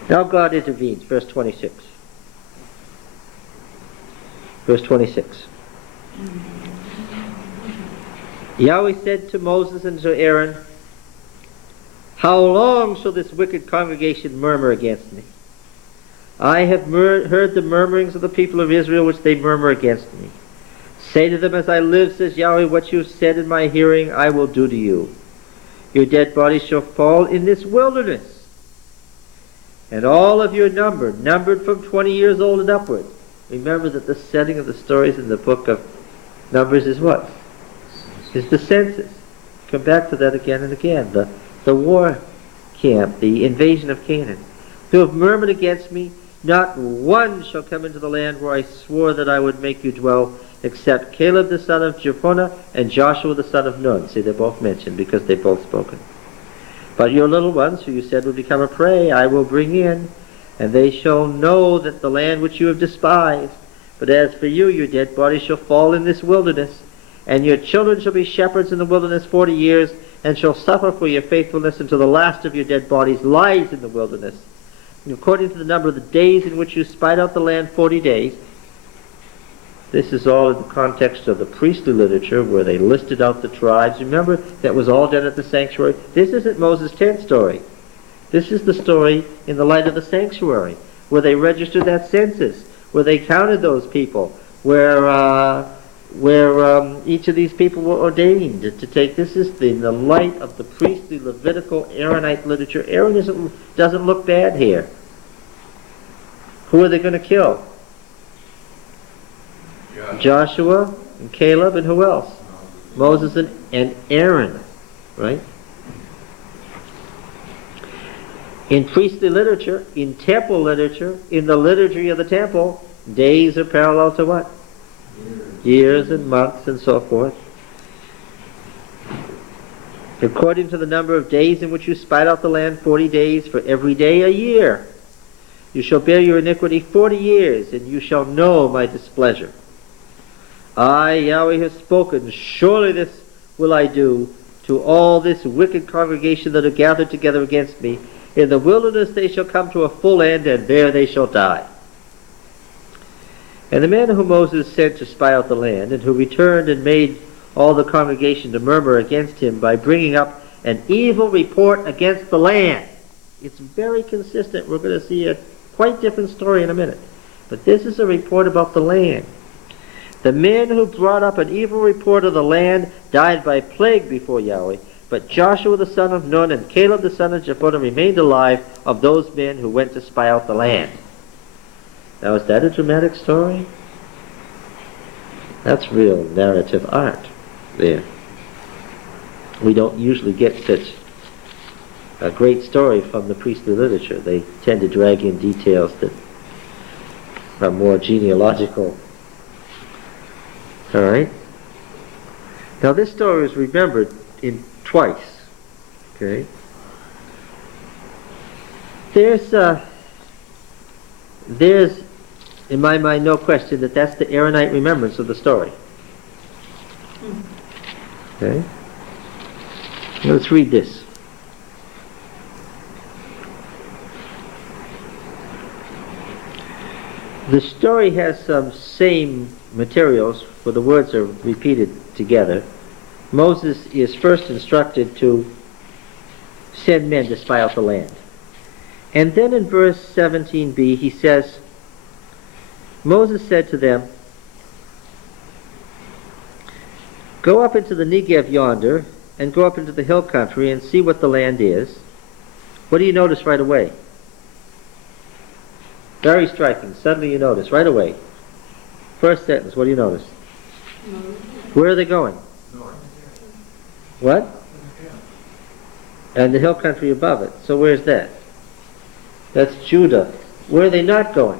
Now God intervenes, verse 26. Verse 26. Yahweh said to Moses and to Aaron, how long shall this wicked congregation murmur against me? I have heard the murmurings of the people of Israel which they murmur against me. Say to them, as I live, says Yahweh, what you have said in my hearing I will do to you. Your dead bodies shall fall in this wilderness. And all of your numbered from 20 years old and upward. Remember that the setting of the stories in the book of Numbers is what? Is the census. Come back to that again and again. The war camp, the invasion of Canaan. Who have murmured against me, not one shall come into the land where I swore that I would make you dwell, except Caleb the son of Jephunneh and Joshua the son of Nun. See, they're both mentioned because they've both spoken. But your little ones, who you said would become a prey, I will bring in, and they shall know that the land which you have despised. But as for you, your dead bodies shall fall in this wilderness, and your children shall be shepherds in the wilderness 40 years, and shall suffer for your faithfulness until the last of your dead bodies lies in the wilderness. And according to the number of the days in which you spied out the land, 40 days. This is all in the context of the priestly literature where they listed out the tribes. Remember, that was all done at the sanctuary. This isn't Moses' tent story. This is the story in the light of the sanctuary, where they registered that census, where they counted those people, where each of these people were ordained to take. This is in the light of the priestly Levitical Aaronite literature. Aaron doesn't look bad here. Who are they going to kill? Joshua and Caleb, and who else? Moses and Aaron, right? In priestly literature, in temple literature, in the liturgy of the temple, days are parallel to what? Years and months and so forth. According to the number of days in which you spied out the land, 40 days, for every day a year. You shall bear your iniquity 40 years, and you shall know my displeasure. I, Yahweh, have spoken. Surely this will I do to all this wicked congregation that are gathered together against me. In the wilderness they shall come to a full end, and there they shall die. And the man whom Moses sent to spy out the land, and who returned and made all the congregation to murmur against him by bringing up an evil report against the land. It's very consistent. We're going to see a quite different story in a minute. But this is a report about the land. The men who brought up an evil report of the land died by plague before Yahweh, but Joshua the son of Nun and Caleb the son of Jephunneh remained alive of those men who went to spy out the land. Now, is that a dramatic story? That's real narrative art there. We don't usually get such a great story from the priestly literature. They tend to drag in details that are more genealogical. All right? Now, this story is remembered in twice. Okay? There's in my mind, no question that that's the Aaronite remembrance of the story. Okay? Now let's read this. The story has some same materials where the words are repeated together. Moses is first instructed to send men to spy out the land. And then in verse 17b he says, Moses said to them, "Go up into the Negev yonder, and go up into the hill country and see what the land is." What do you notice right away? Very striking. Suddenly you notice, right away. First sentence, what do you notice? Where are they going? What? And the hill country above it. So where's that? That's Judah. Where are they not going?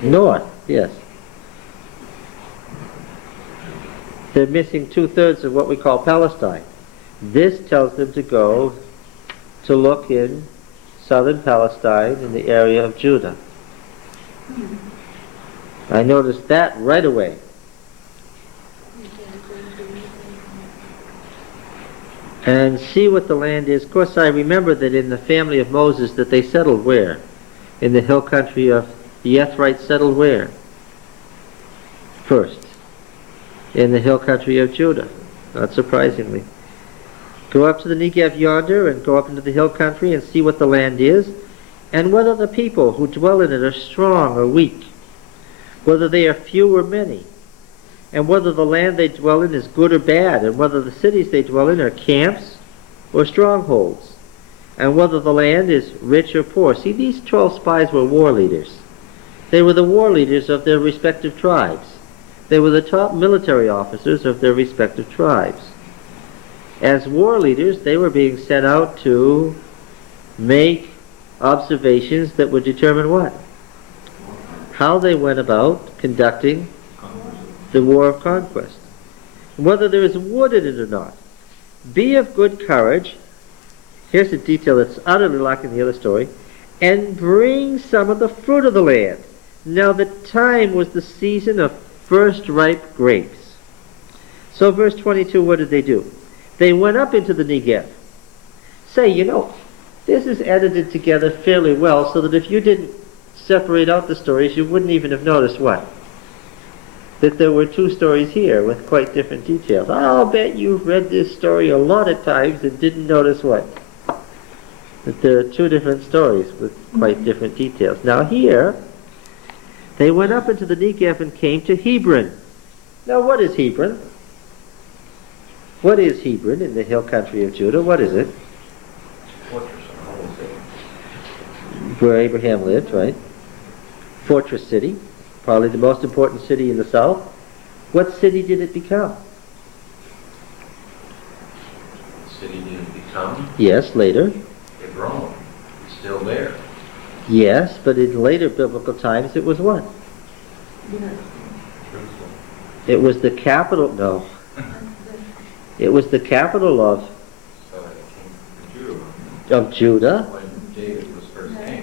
North, yes. They're missing 2/3 of what we call Palestine. This tells them to go to look in southern Palestine in the area of Judah. I noticed that right away. And see what the land is. Of course, I remember that in the family of Moses that they settled where? In the hill country of the Yethrites settled where? First. In the hill country of Judah, not surprisingly. Go up to the Negev yonder and go up into the hill country and see what the land is, and whether the people who dwell in it are strong or weak, whether they are few or many, and whether the land they dwell in is good or bad, and whether the cities they dwell in are camps or strongholds, and whether the land is rich or poor. See, these 12 spies were war leaders. They were the war leaders of their respective tribes. They were the top military officers of their respective tribes. As war leaders, they were being sent out to make observations that would determine what? How they went about conducting the war of conquest. Whether there is wood in it or not. Be of good courage. Here's a detail that's utterly lacking in the other story. And bring some of the fruit of the land. Now the time was the season of first ripe grapes. So verse 22, what did they do? They went up into the Negev. Say, this is edited together fairly well so that if you didn't separate out the stories, you wouldn't even have noticed what? That there were two stories here with quite different details. I'll bet you've read this story a lot of times and didn't notice what? That there are two different stories with quite different details. Now here, they went up into the Negev and came to Hebron. Now what is Hebron? What is Hebron in the hill country of Judah? What is it? Where Abraham lived, right? Fortress city. Probably the most important city in the south. What city did it become? City didn't become Yes, later. Hebron. It's still there. Yes, but in later biblical times it was what? It was the capital, no. It was the capital of Judah. When David was first king.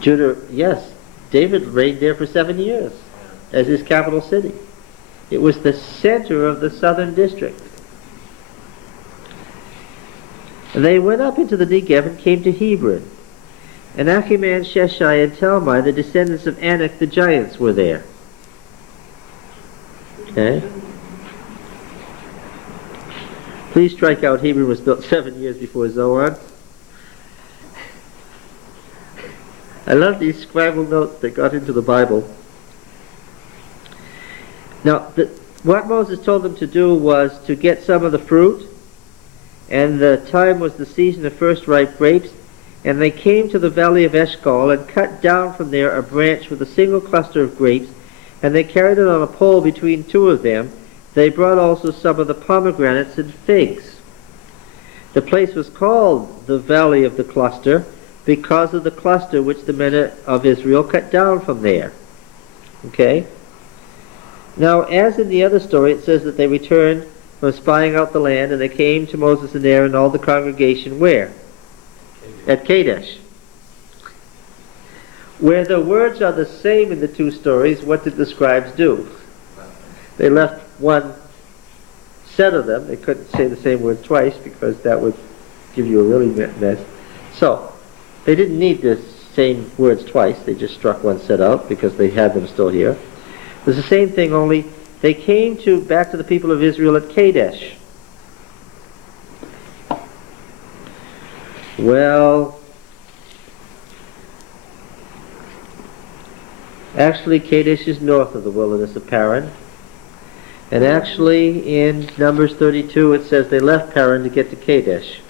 Judah, yes. David reigned there for 7 years as his capital city. It was the center of the southern district. They went up into the Negev and came to Hebron. And Achiman, Sheshai, and Talmai, the descendants of Anak the giants, were there. Okay? Please strike out Hebron was built 7 years before Zoan. I love these scrambled notes that got into the Bible. Now, what Moses told them to do was to get some of the fruit, and the time was the season of first ripe grapes, and they came to the valley of Eshcol and cut down from there a branch with a single cluster of grapes, and they carried it on a pole between two of them. They brought also some of the pomegranates and figs. The place was called the Valley of the Cluster because of the cluster which the men of Israel cut down from there. Okay? Now, as in the other story, it says that they returned from spying out the land, and they came to Moses and Aaron and all the congregation where? At Kadesh. Where the words are the same in the two stories, what did the scribes do? They left one set of them. They couldn't say the same word twice because that would give you a really mess. So, They didn't need the same words twice. They just struck one set out because they had them still here. It was the same thing, only they came back to the people of Israel at Kadesh. Well, actually Kadesh is north of the wilderness of Paran. And actually in Numbers 32 it says they left Paran to get to Kadesh.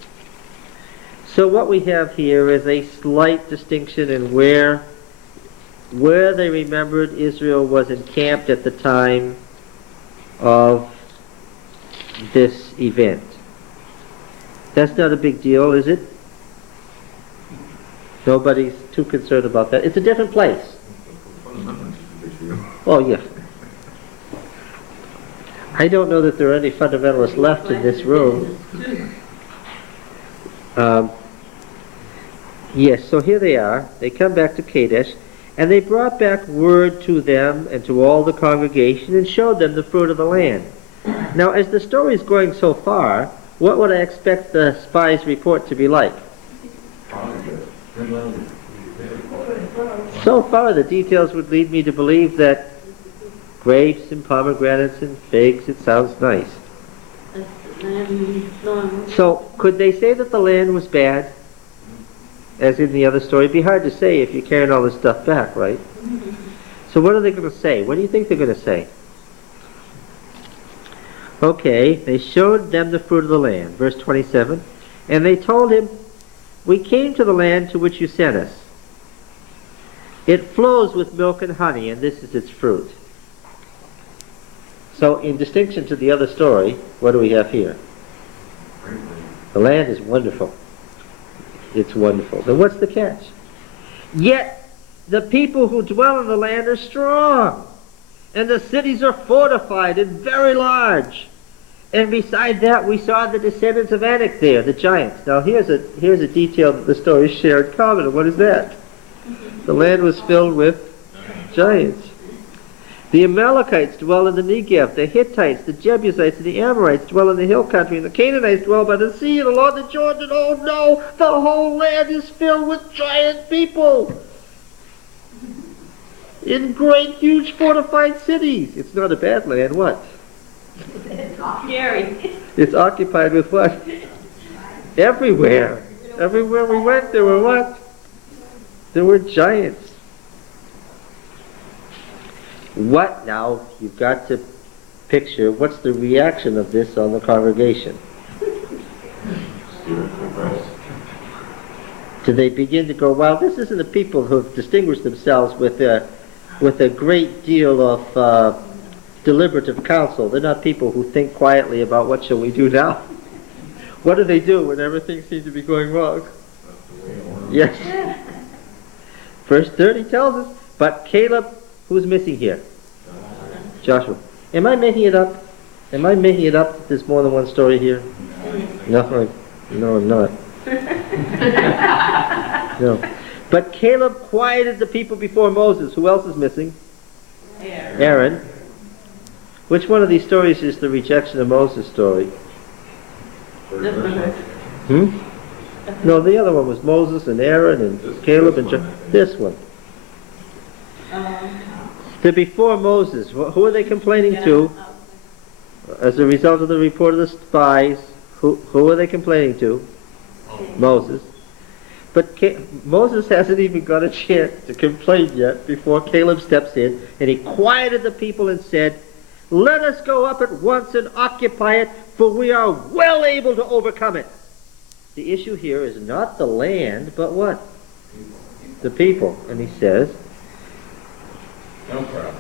So what we have here is a slight distinction in where they remembered Israel was encamped at the time of this event. That's not a big deal, is it? Nobody's too concerned about that. It's a different place. Oh, yeah. I don't know that there are any fundamentalists left in this room. Yes, so here they are. They come back to Kadesh, and they brought back word to them and to all the congregation and showed them the fruit of the land. Now, as the story is going so far, what would I expect the spy's report to be like? So far, the details would lead me to believe that grapes and pomegranates and figs, it sounds nice. So, could they say that the land was bad? As in the other story, it'd be hard to say if you're carrying all this stuff back, right? So what are they going to say? What do you think they're going to say? Okay, they showed them the fruit of the land, verse 27, and they told him, "We came to the land to which you sent us. It flows with milk and honey, and this is its fruit." So in distinction to the other story, what do we have here? The land is wonderful. It's wonderful. Then what's the catch? Yet the people who dwell in the land are strong, and the cities are fortified and very large. And beside that, we saw the descendants of Anak there, the giants. Now here's a detail that the stories share in common. And what is that? The land was filled with giants. The Amalekites dwell in the Negev. The Hittites, the Jebusites, and the Amorites dwell in the hill country. And the Canaanites dwell by the sea and along the Jordan. Oh no, the whole land is filled with giant people in great, huge, fortified cities. It's not a bad land, what? Scary. It's occupied with what? Everywhere. Everywhere we went, there were what? There were giants. What now? You've got to picture what's the reaction of this on the congregation. Do they begin to go, well, this isn't the people who have distinguished themselves with a great deal of deliberative counsel. They're not people who think quietly about what shall we do now. What do they do when everything seems to be going wrong? Yes. Verse 30 tells us, but Caleb, who's missing here? Joshua. Am I making it up? Am I making it up that there's more than one story here? No, I'm not. No. But Caleb quieted the people before Moses. Who else is missing? Aaron. Which one of these stories is the rejection of Moses story? No, the other one was Moses and Aaron and Caleb and this one. The before Moses, who are they complaining to? As a result of the report of the spies, who are they complaining to? Moses. But Moses hasn't even got a chance to complain yet before Caleb steps in, and he quieted the people and said, "Let us go up at once and occupy it, for we are well able to overcome it." The issue here is not the land, but what? The people. And he says, No problem.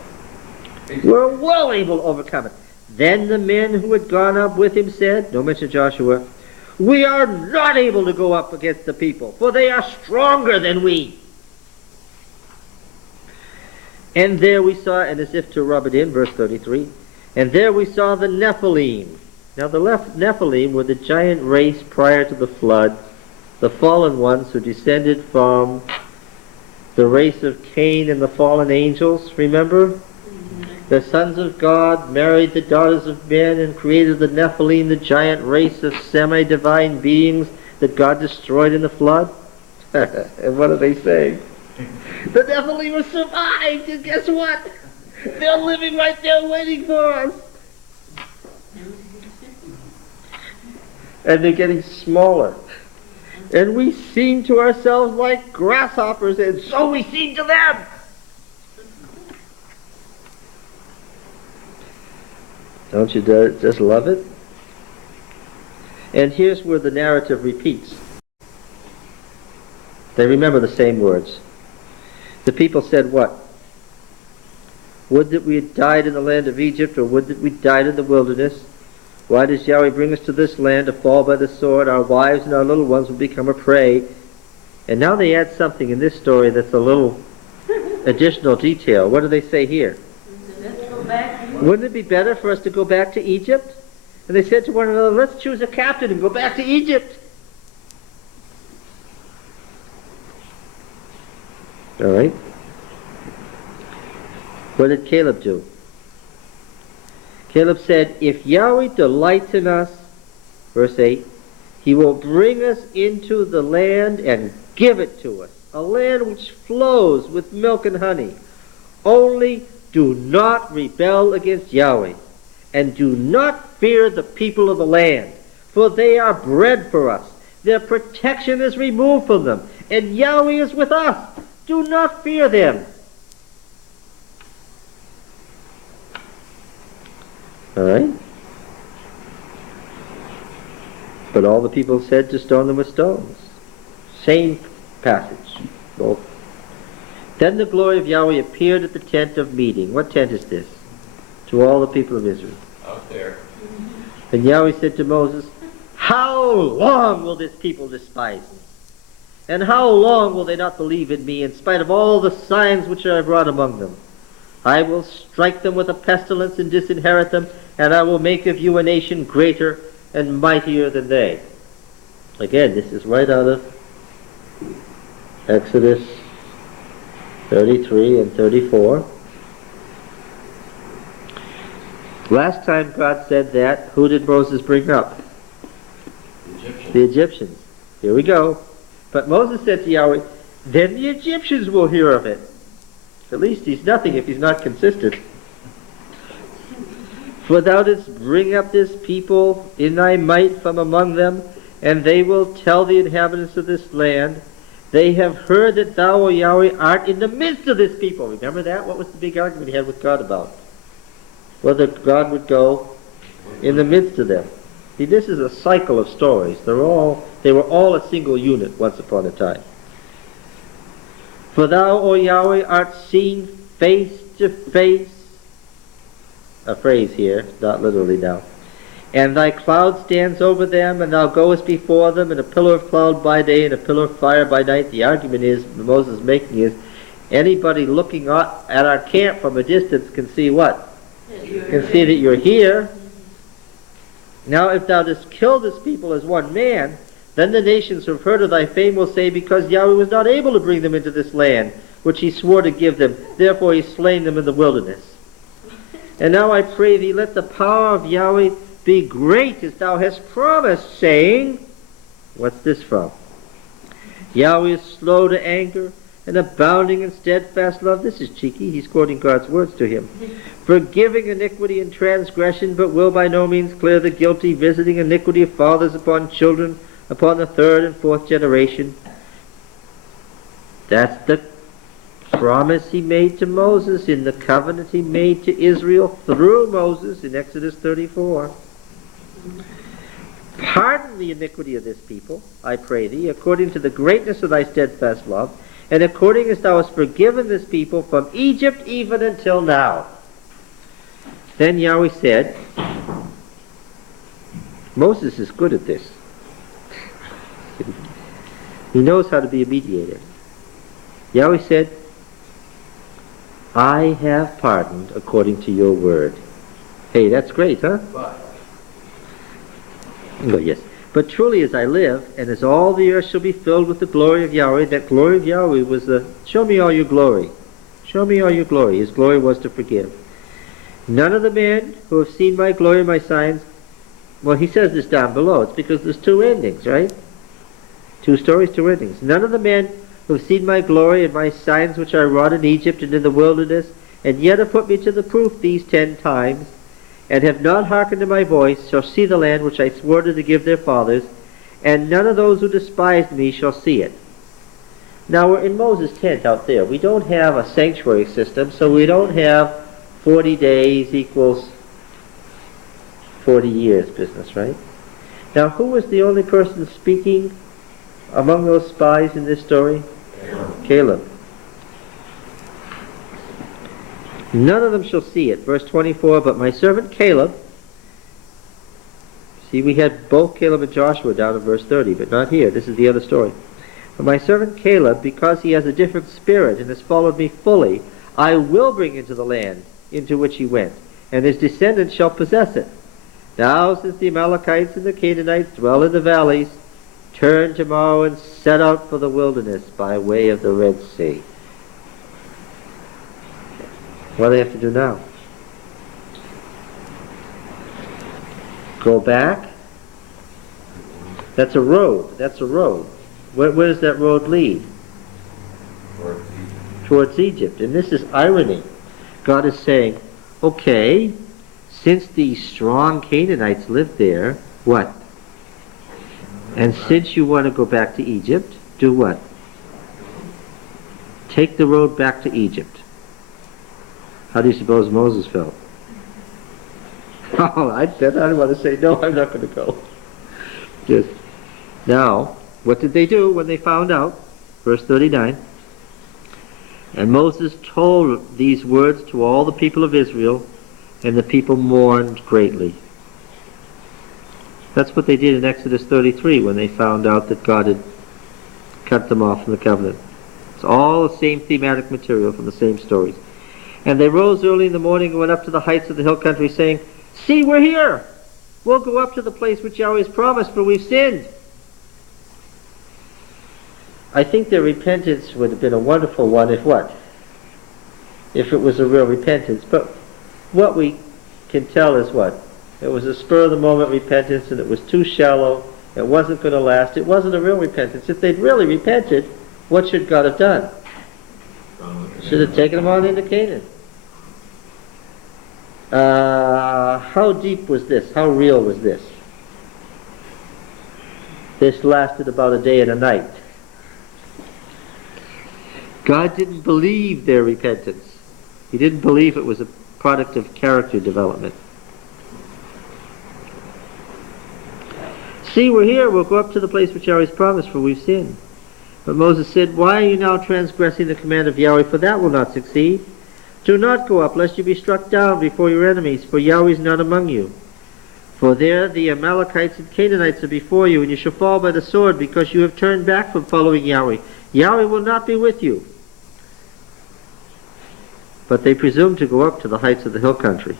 we're well able to overcome it. Then the men who had gone up with him said, no mention of Joshua, "We are not able to go up against the people, for they are stronger than we." And there we saw, and as if to rub it in, verse 33, and there we saw the Nephilim. Now the Nephilim were the giant race prior to the flood, the fallen ones who descended from the race of Cain and the fallen angels, remember? The sons of God married the daughters of men and created the Nephilim, the giant race of semi-divine beings that God destroyed in the flood. And what are they saying? The Nephilim have survived, and guess what? They're living right there waiting for us. And they're getting smaller. And we seem to ourselves like grasshoppers, and so we seem to them. Don't you just love it? And here's where the narrative repeats. They remember the same words. The people said what? Would that we had died in the land of Egypt, or would that we died in the wilderness? Why does Yahweh bring us to this land to fall by the sword? Our wives and our little ones will become a prey. And now they add something in this story that's a little additional detail. What do they say here? Let's go back. Wouldn't it be better for us to go back to Egypt? And they said to one another, let's choose a captain and go back to Egypt. All right. What did Caleb do? Caleb said, if Yahweh delights in us, verse 8, he will bring us into the land and give it to us, a land which flows with milk and honey. Only do not rebel against Yahweh, and do not fear the people of the land, for they are bread for us. Their protection is removed from them, and Yahweh is with us. Do not fear them. All right? But all the people said to stone them with stones. Same passage. Both. Then the glory of Yahweh appeared at the tent of meeting. What tent is this? To all the people of Israel. Out there. And Yahweh said to Moses, how long will this people despise me? And how long will they not believe in me in spite of all the signs which I have wrought among them? I will strike them with a pestilence and disinherit them, and I will make of you a nation greater and mightier than they. Again, this is right out of Exodus 33 and 34. Last time God said that, who did Moses bring up? The Egyptians. Here we go. But Moses said to Yahweh, then the Egyptians will hear of it. At least he's nothing if he's not consistent. For thou didst bring up this people in thy might from among them, and they will tell the inhabitants of this land, they have heard that thou, O Yahweh, art in the midst of this people. Remember that? What was the big argument he had with God about? Whether God would go in the midst of them. See, this is a cycle of stories. They were all a single unit once upon a time. For thou, O Yahweh, art seen face to face. A phrase here, not literally now. And thy cloud stands over them, and thou goest before them in a pillar of cloud by day and a pillar of fire by night. The argument is, Moses is making is, anybody looking at our camp from a distance can see what? Can see that you're here. Now if thou dost kill this people as one man, then the nations who have heard of thy fame will say, because Yahweh was not able to bring them into this land, which he swore to give them, therefore he slain them in the wilderness. And now I pray thee, let the power of Yahweh be great as thou hast promised, saying, what's this from? Yahweh is slow to anger and abounding in steadfast love. This is cheeky. He's quoting God's words to him. Forgiving iniquity and transgression, but will by no means clear the guilty, visiting iniquity of fathers upon children, upon the third and fourth generation. That's the promise he made to Moses in the covenant he made to Israel through Moses in Exodus 34. Pardon the iniquity of this people, I pray thee, according to the greatness of thy steadfast love, and according as thou hast forgiven this people from Egypt even until now. Then Yahweh said, Moses is good at this. He knows how to be a mediator. Yahweh said, I have pardoned according to your word. Hey, that's great, huh? Oh, yes. But truly as I live, and as all the earth shall be filled with the glory of Yahweh, that glory of Yahweh was the, show me all your glory. Show me all your glory. His glory was to forgive. None of the men who have seen my glory and my signs, well, he says this down below. It's because there's two endings, right? 2 stories, 2 endings. None of the men who have seen my glory and my signs which I wrought in Egypt and in the wilderness, and yet have put me to the proof these 10 times, and have not hearkened to my voice, shall see the land which I swore to give their fathers, and none of those who despised me shall see it. Now we're in Moses' tent out there. We don't have a sanctuary system, so we don't have 40 days equals 40 years business, right? Now who was the only person speaking among those spies in this story? Caleb. None of them shall see it. Verse 24, but my servant Caleb, see, we had both Caleb and Joshua down in verse 30, but not here. This is the other story. But my servant Caleb, because he has a different spirit and has followed me fully, I will bring into the land into which he went, and his descendants shall possess it. Now, since the Amalekites and the Canaanites dwell in the valleys, turn tomorrow and set out for the wilderness by way of the Red Sea. What do they have to do now? Go back? That's a road. That's a road. Where does that road lead? Towards Egypt. And this is irony. God is saying, okay, since these strong Canaanites lived there, what? And since you want to go back to Egypt, do what? Take the road back to Egypt. How do you suppose Moses felt? Oh, I don't want to say, no, I'm not going to go. Yes. Now, what did they do when they found out? Verse 39. And Moses told these words to all the people of Israel, and the people mourned greatly. That's what they did in Exodus 33 when they found out that God had cut them off from the covenant. It's all the same thematic material from the same stories. And they rose early in the morning and went up to the heights of the hill country, saying, see, we're here. We'll go up to the place which Yahweh has promised, for we've sinned. I think their repentance would have been a wonderful one if what? If it was a real repentance. But what we can tell is what? It was a spur-of-the-moment repentance, and it was too shallow. It wasn't going to last. It wasn't a real repentance. If they'd really repented, what should God have done? Should have taken them on into Canaan. How deep was this? How real was this? This lasted about a day and a night. God didn't believe their repentance. He didn't believe it was a product of character development. See, we're here. We'll go up to the place which Yahweh has promised, for we've sinned. But Moses said, why are you now transgressing the command of Yahweh? For that will not succeed. Do not go up, lest you be struck down before your enemies, for Yahweh is not among you. For there the Amalekites and Canaanites are before you, and you shall fall by the sword, because you have turned back from following Yahweh. Yahweh will not be with you. But they presumed to go up to the heights of the hill country.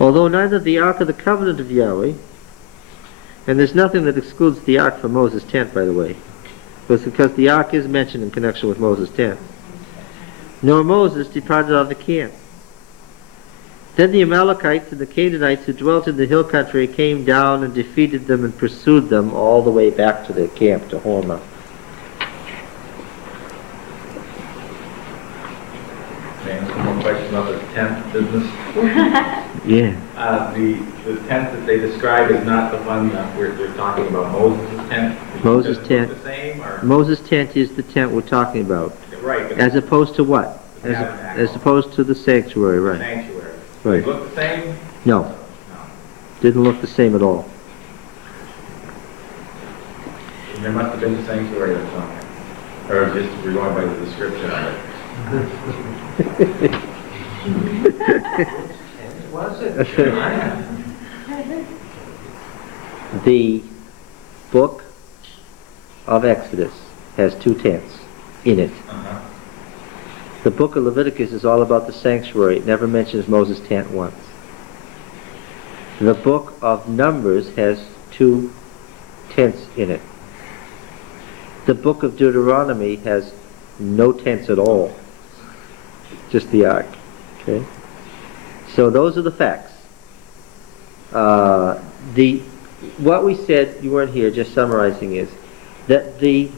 Although neither the ark of the covenant of Yahweh, and there's nothing that excludes the ark from Moses' tent, by the way, because the ark is mentioned in connection with Moses' tent, nor Moses departed out of the camp. Then the Amalekites and the Canaanites who dwelt in the hill country came down and defeated them and pursued them all the way back to their camp, to Hormah. Some more questions about the tent business? Yeah. The tent that they describe is not the one that we're talking about, Moses' tent? Moses' Does it tent. look the same, or? Moses' tent is the tent we're talking about. Right, but As opposed to what? The tabernacle. As opposed to the sanctuary, right. sanctuary. Right. They look the same? No, No. didn't look the same at all. There must have been a sanctuary or something. Or just, we're going by the description of it. Was it? The book of Exodus has 2 tents in it. Uh-huh. The book of Leviticus is all about the sanctuary. It never mentions Moses' tent once. The book of Numbers has 2 tents in it. The book of Deuteronomy has no tents at all. Just the ark. Okay? So those are the facts. The what we said, you weren't here, just summarizing, is that the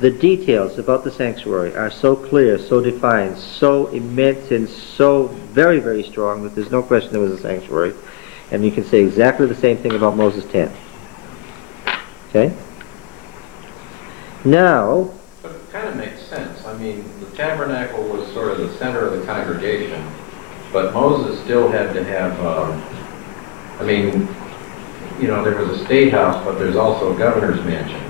details about the sanctuary are so clear, so defined, so immense, and so very, very strong that there's no question there was a sanctuary. And you can say exactly the same thing about Moses' tent. Okay? Now, But it kind of makes sense. I mean, the tabernacle was sort of the center of the congregation, but Moses still had to have, I mean, you know, there was a state house, but there's also a governor's mansion.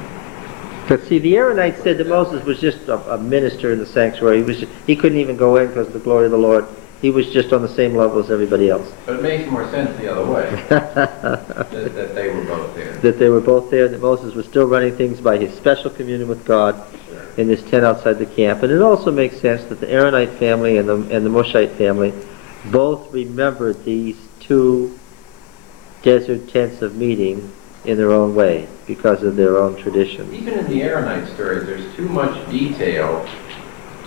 but see, the Aaronites said that Moses was just a minister in the sanctuary. He couldn't even go in because of the glory of the Lord. He was just on the same level as everybody else. But it makes more sense the other way, that they were both there. That they were both there, that Moses was still running things by his special communion with God in this tent outside the camp. And it also makes sense that the Aaronite family and the Moshite family both remembered these two desert tents of meeting in their own way because of their own traditions. Even in the Aaronite story, there's too much detail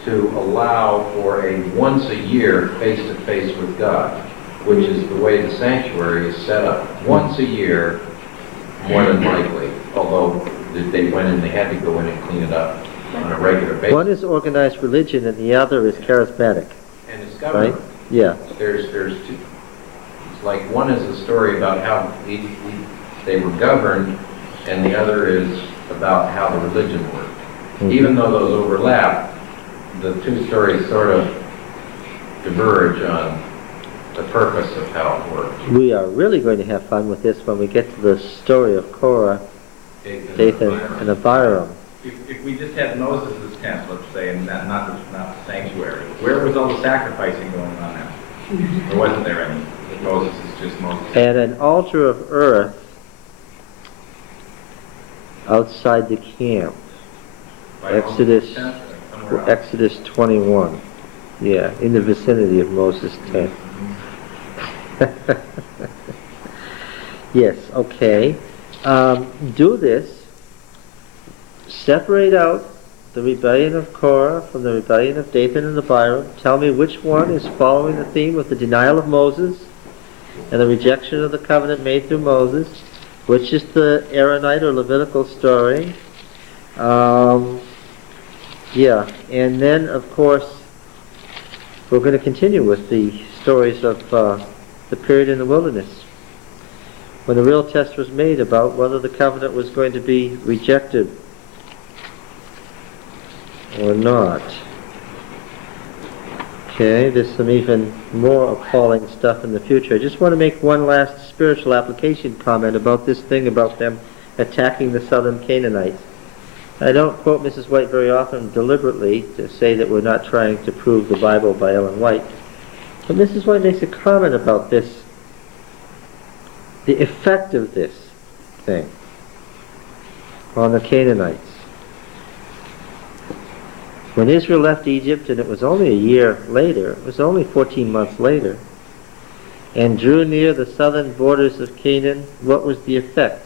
to allow for a once-a-year face-to-face with God, which is the way the sanctuary is set up. Once a year, more than likely, although they went in, they had to go in and clean it up on a regular basis. One is organized religion and the other is charismatic, And it's right? government. Yeah. There's two. It's like one is a story about how they were governed, and the other is about how the religion worked. Mhm. Even though those overlap, the two stories sort of diverge on the purpose of how it works. We are really going to have fun with this when we get to the story of Korah, Dathan, and Abiram. If we just had Moses' tent, let's say, and not the sanctuary, where was all the sacrificing going on now? Or wasn't there any? Moses is just Moses. And an altar of earth outside the camp. By Exodus- Moses' tent or somewhere else? Exodus 21. Yeah, in the vicinity of Moses' tent. Yes, okay. Do this. Separate out the rebellion of Korah from the rebellion of Dathan and Abiram. Tell me which one is following the theme of the denial of Moses and the rejection of the covenant made through Moses. Which is the Aaronite or Levitical story. Yeah, and then, of course, we're going to continue with the stories of the period in the wilderness, when the real test was made about whether the covenant was going to be rejected or not. Okay, there's some even more appalling stuff in the future. I just want to make one last spiritual application comment about this thing about them attacking the southern Canaanites. I don't quote Mrs. White very often deliberately to say that we're not trying to prove the Bible by Ellen White. But Mrs. White makes a comment about this, the effect of this thing on the Canaanites. When Israel left Egypt, and it was only a year later, it was only 14 months later, and drew near the southern borders of Canaan, what was the effect?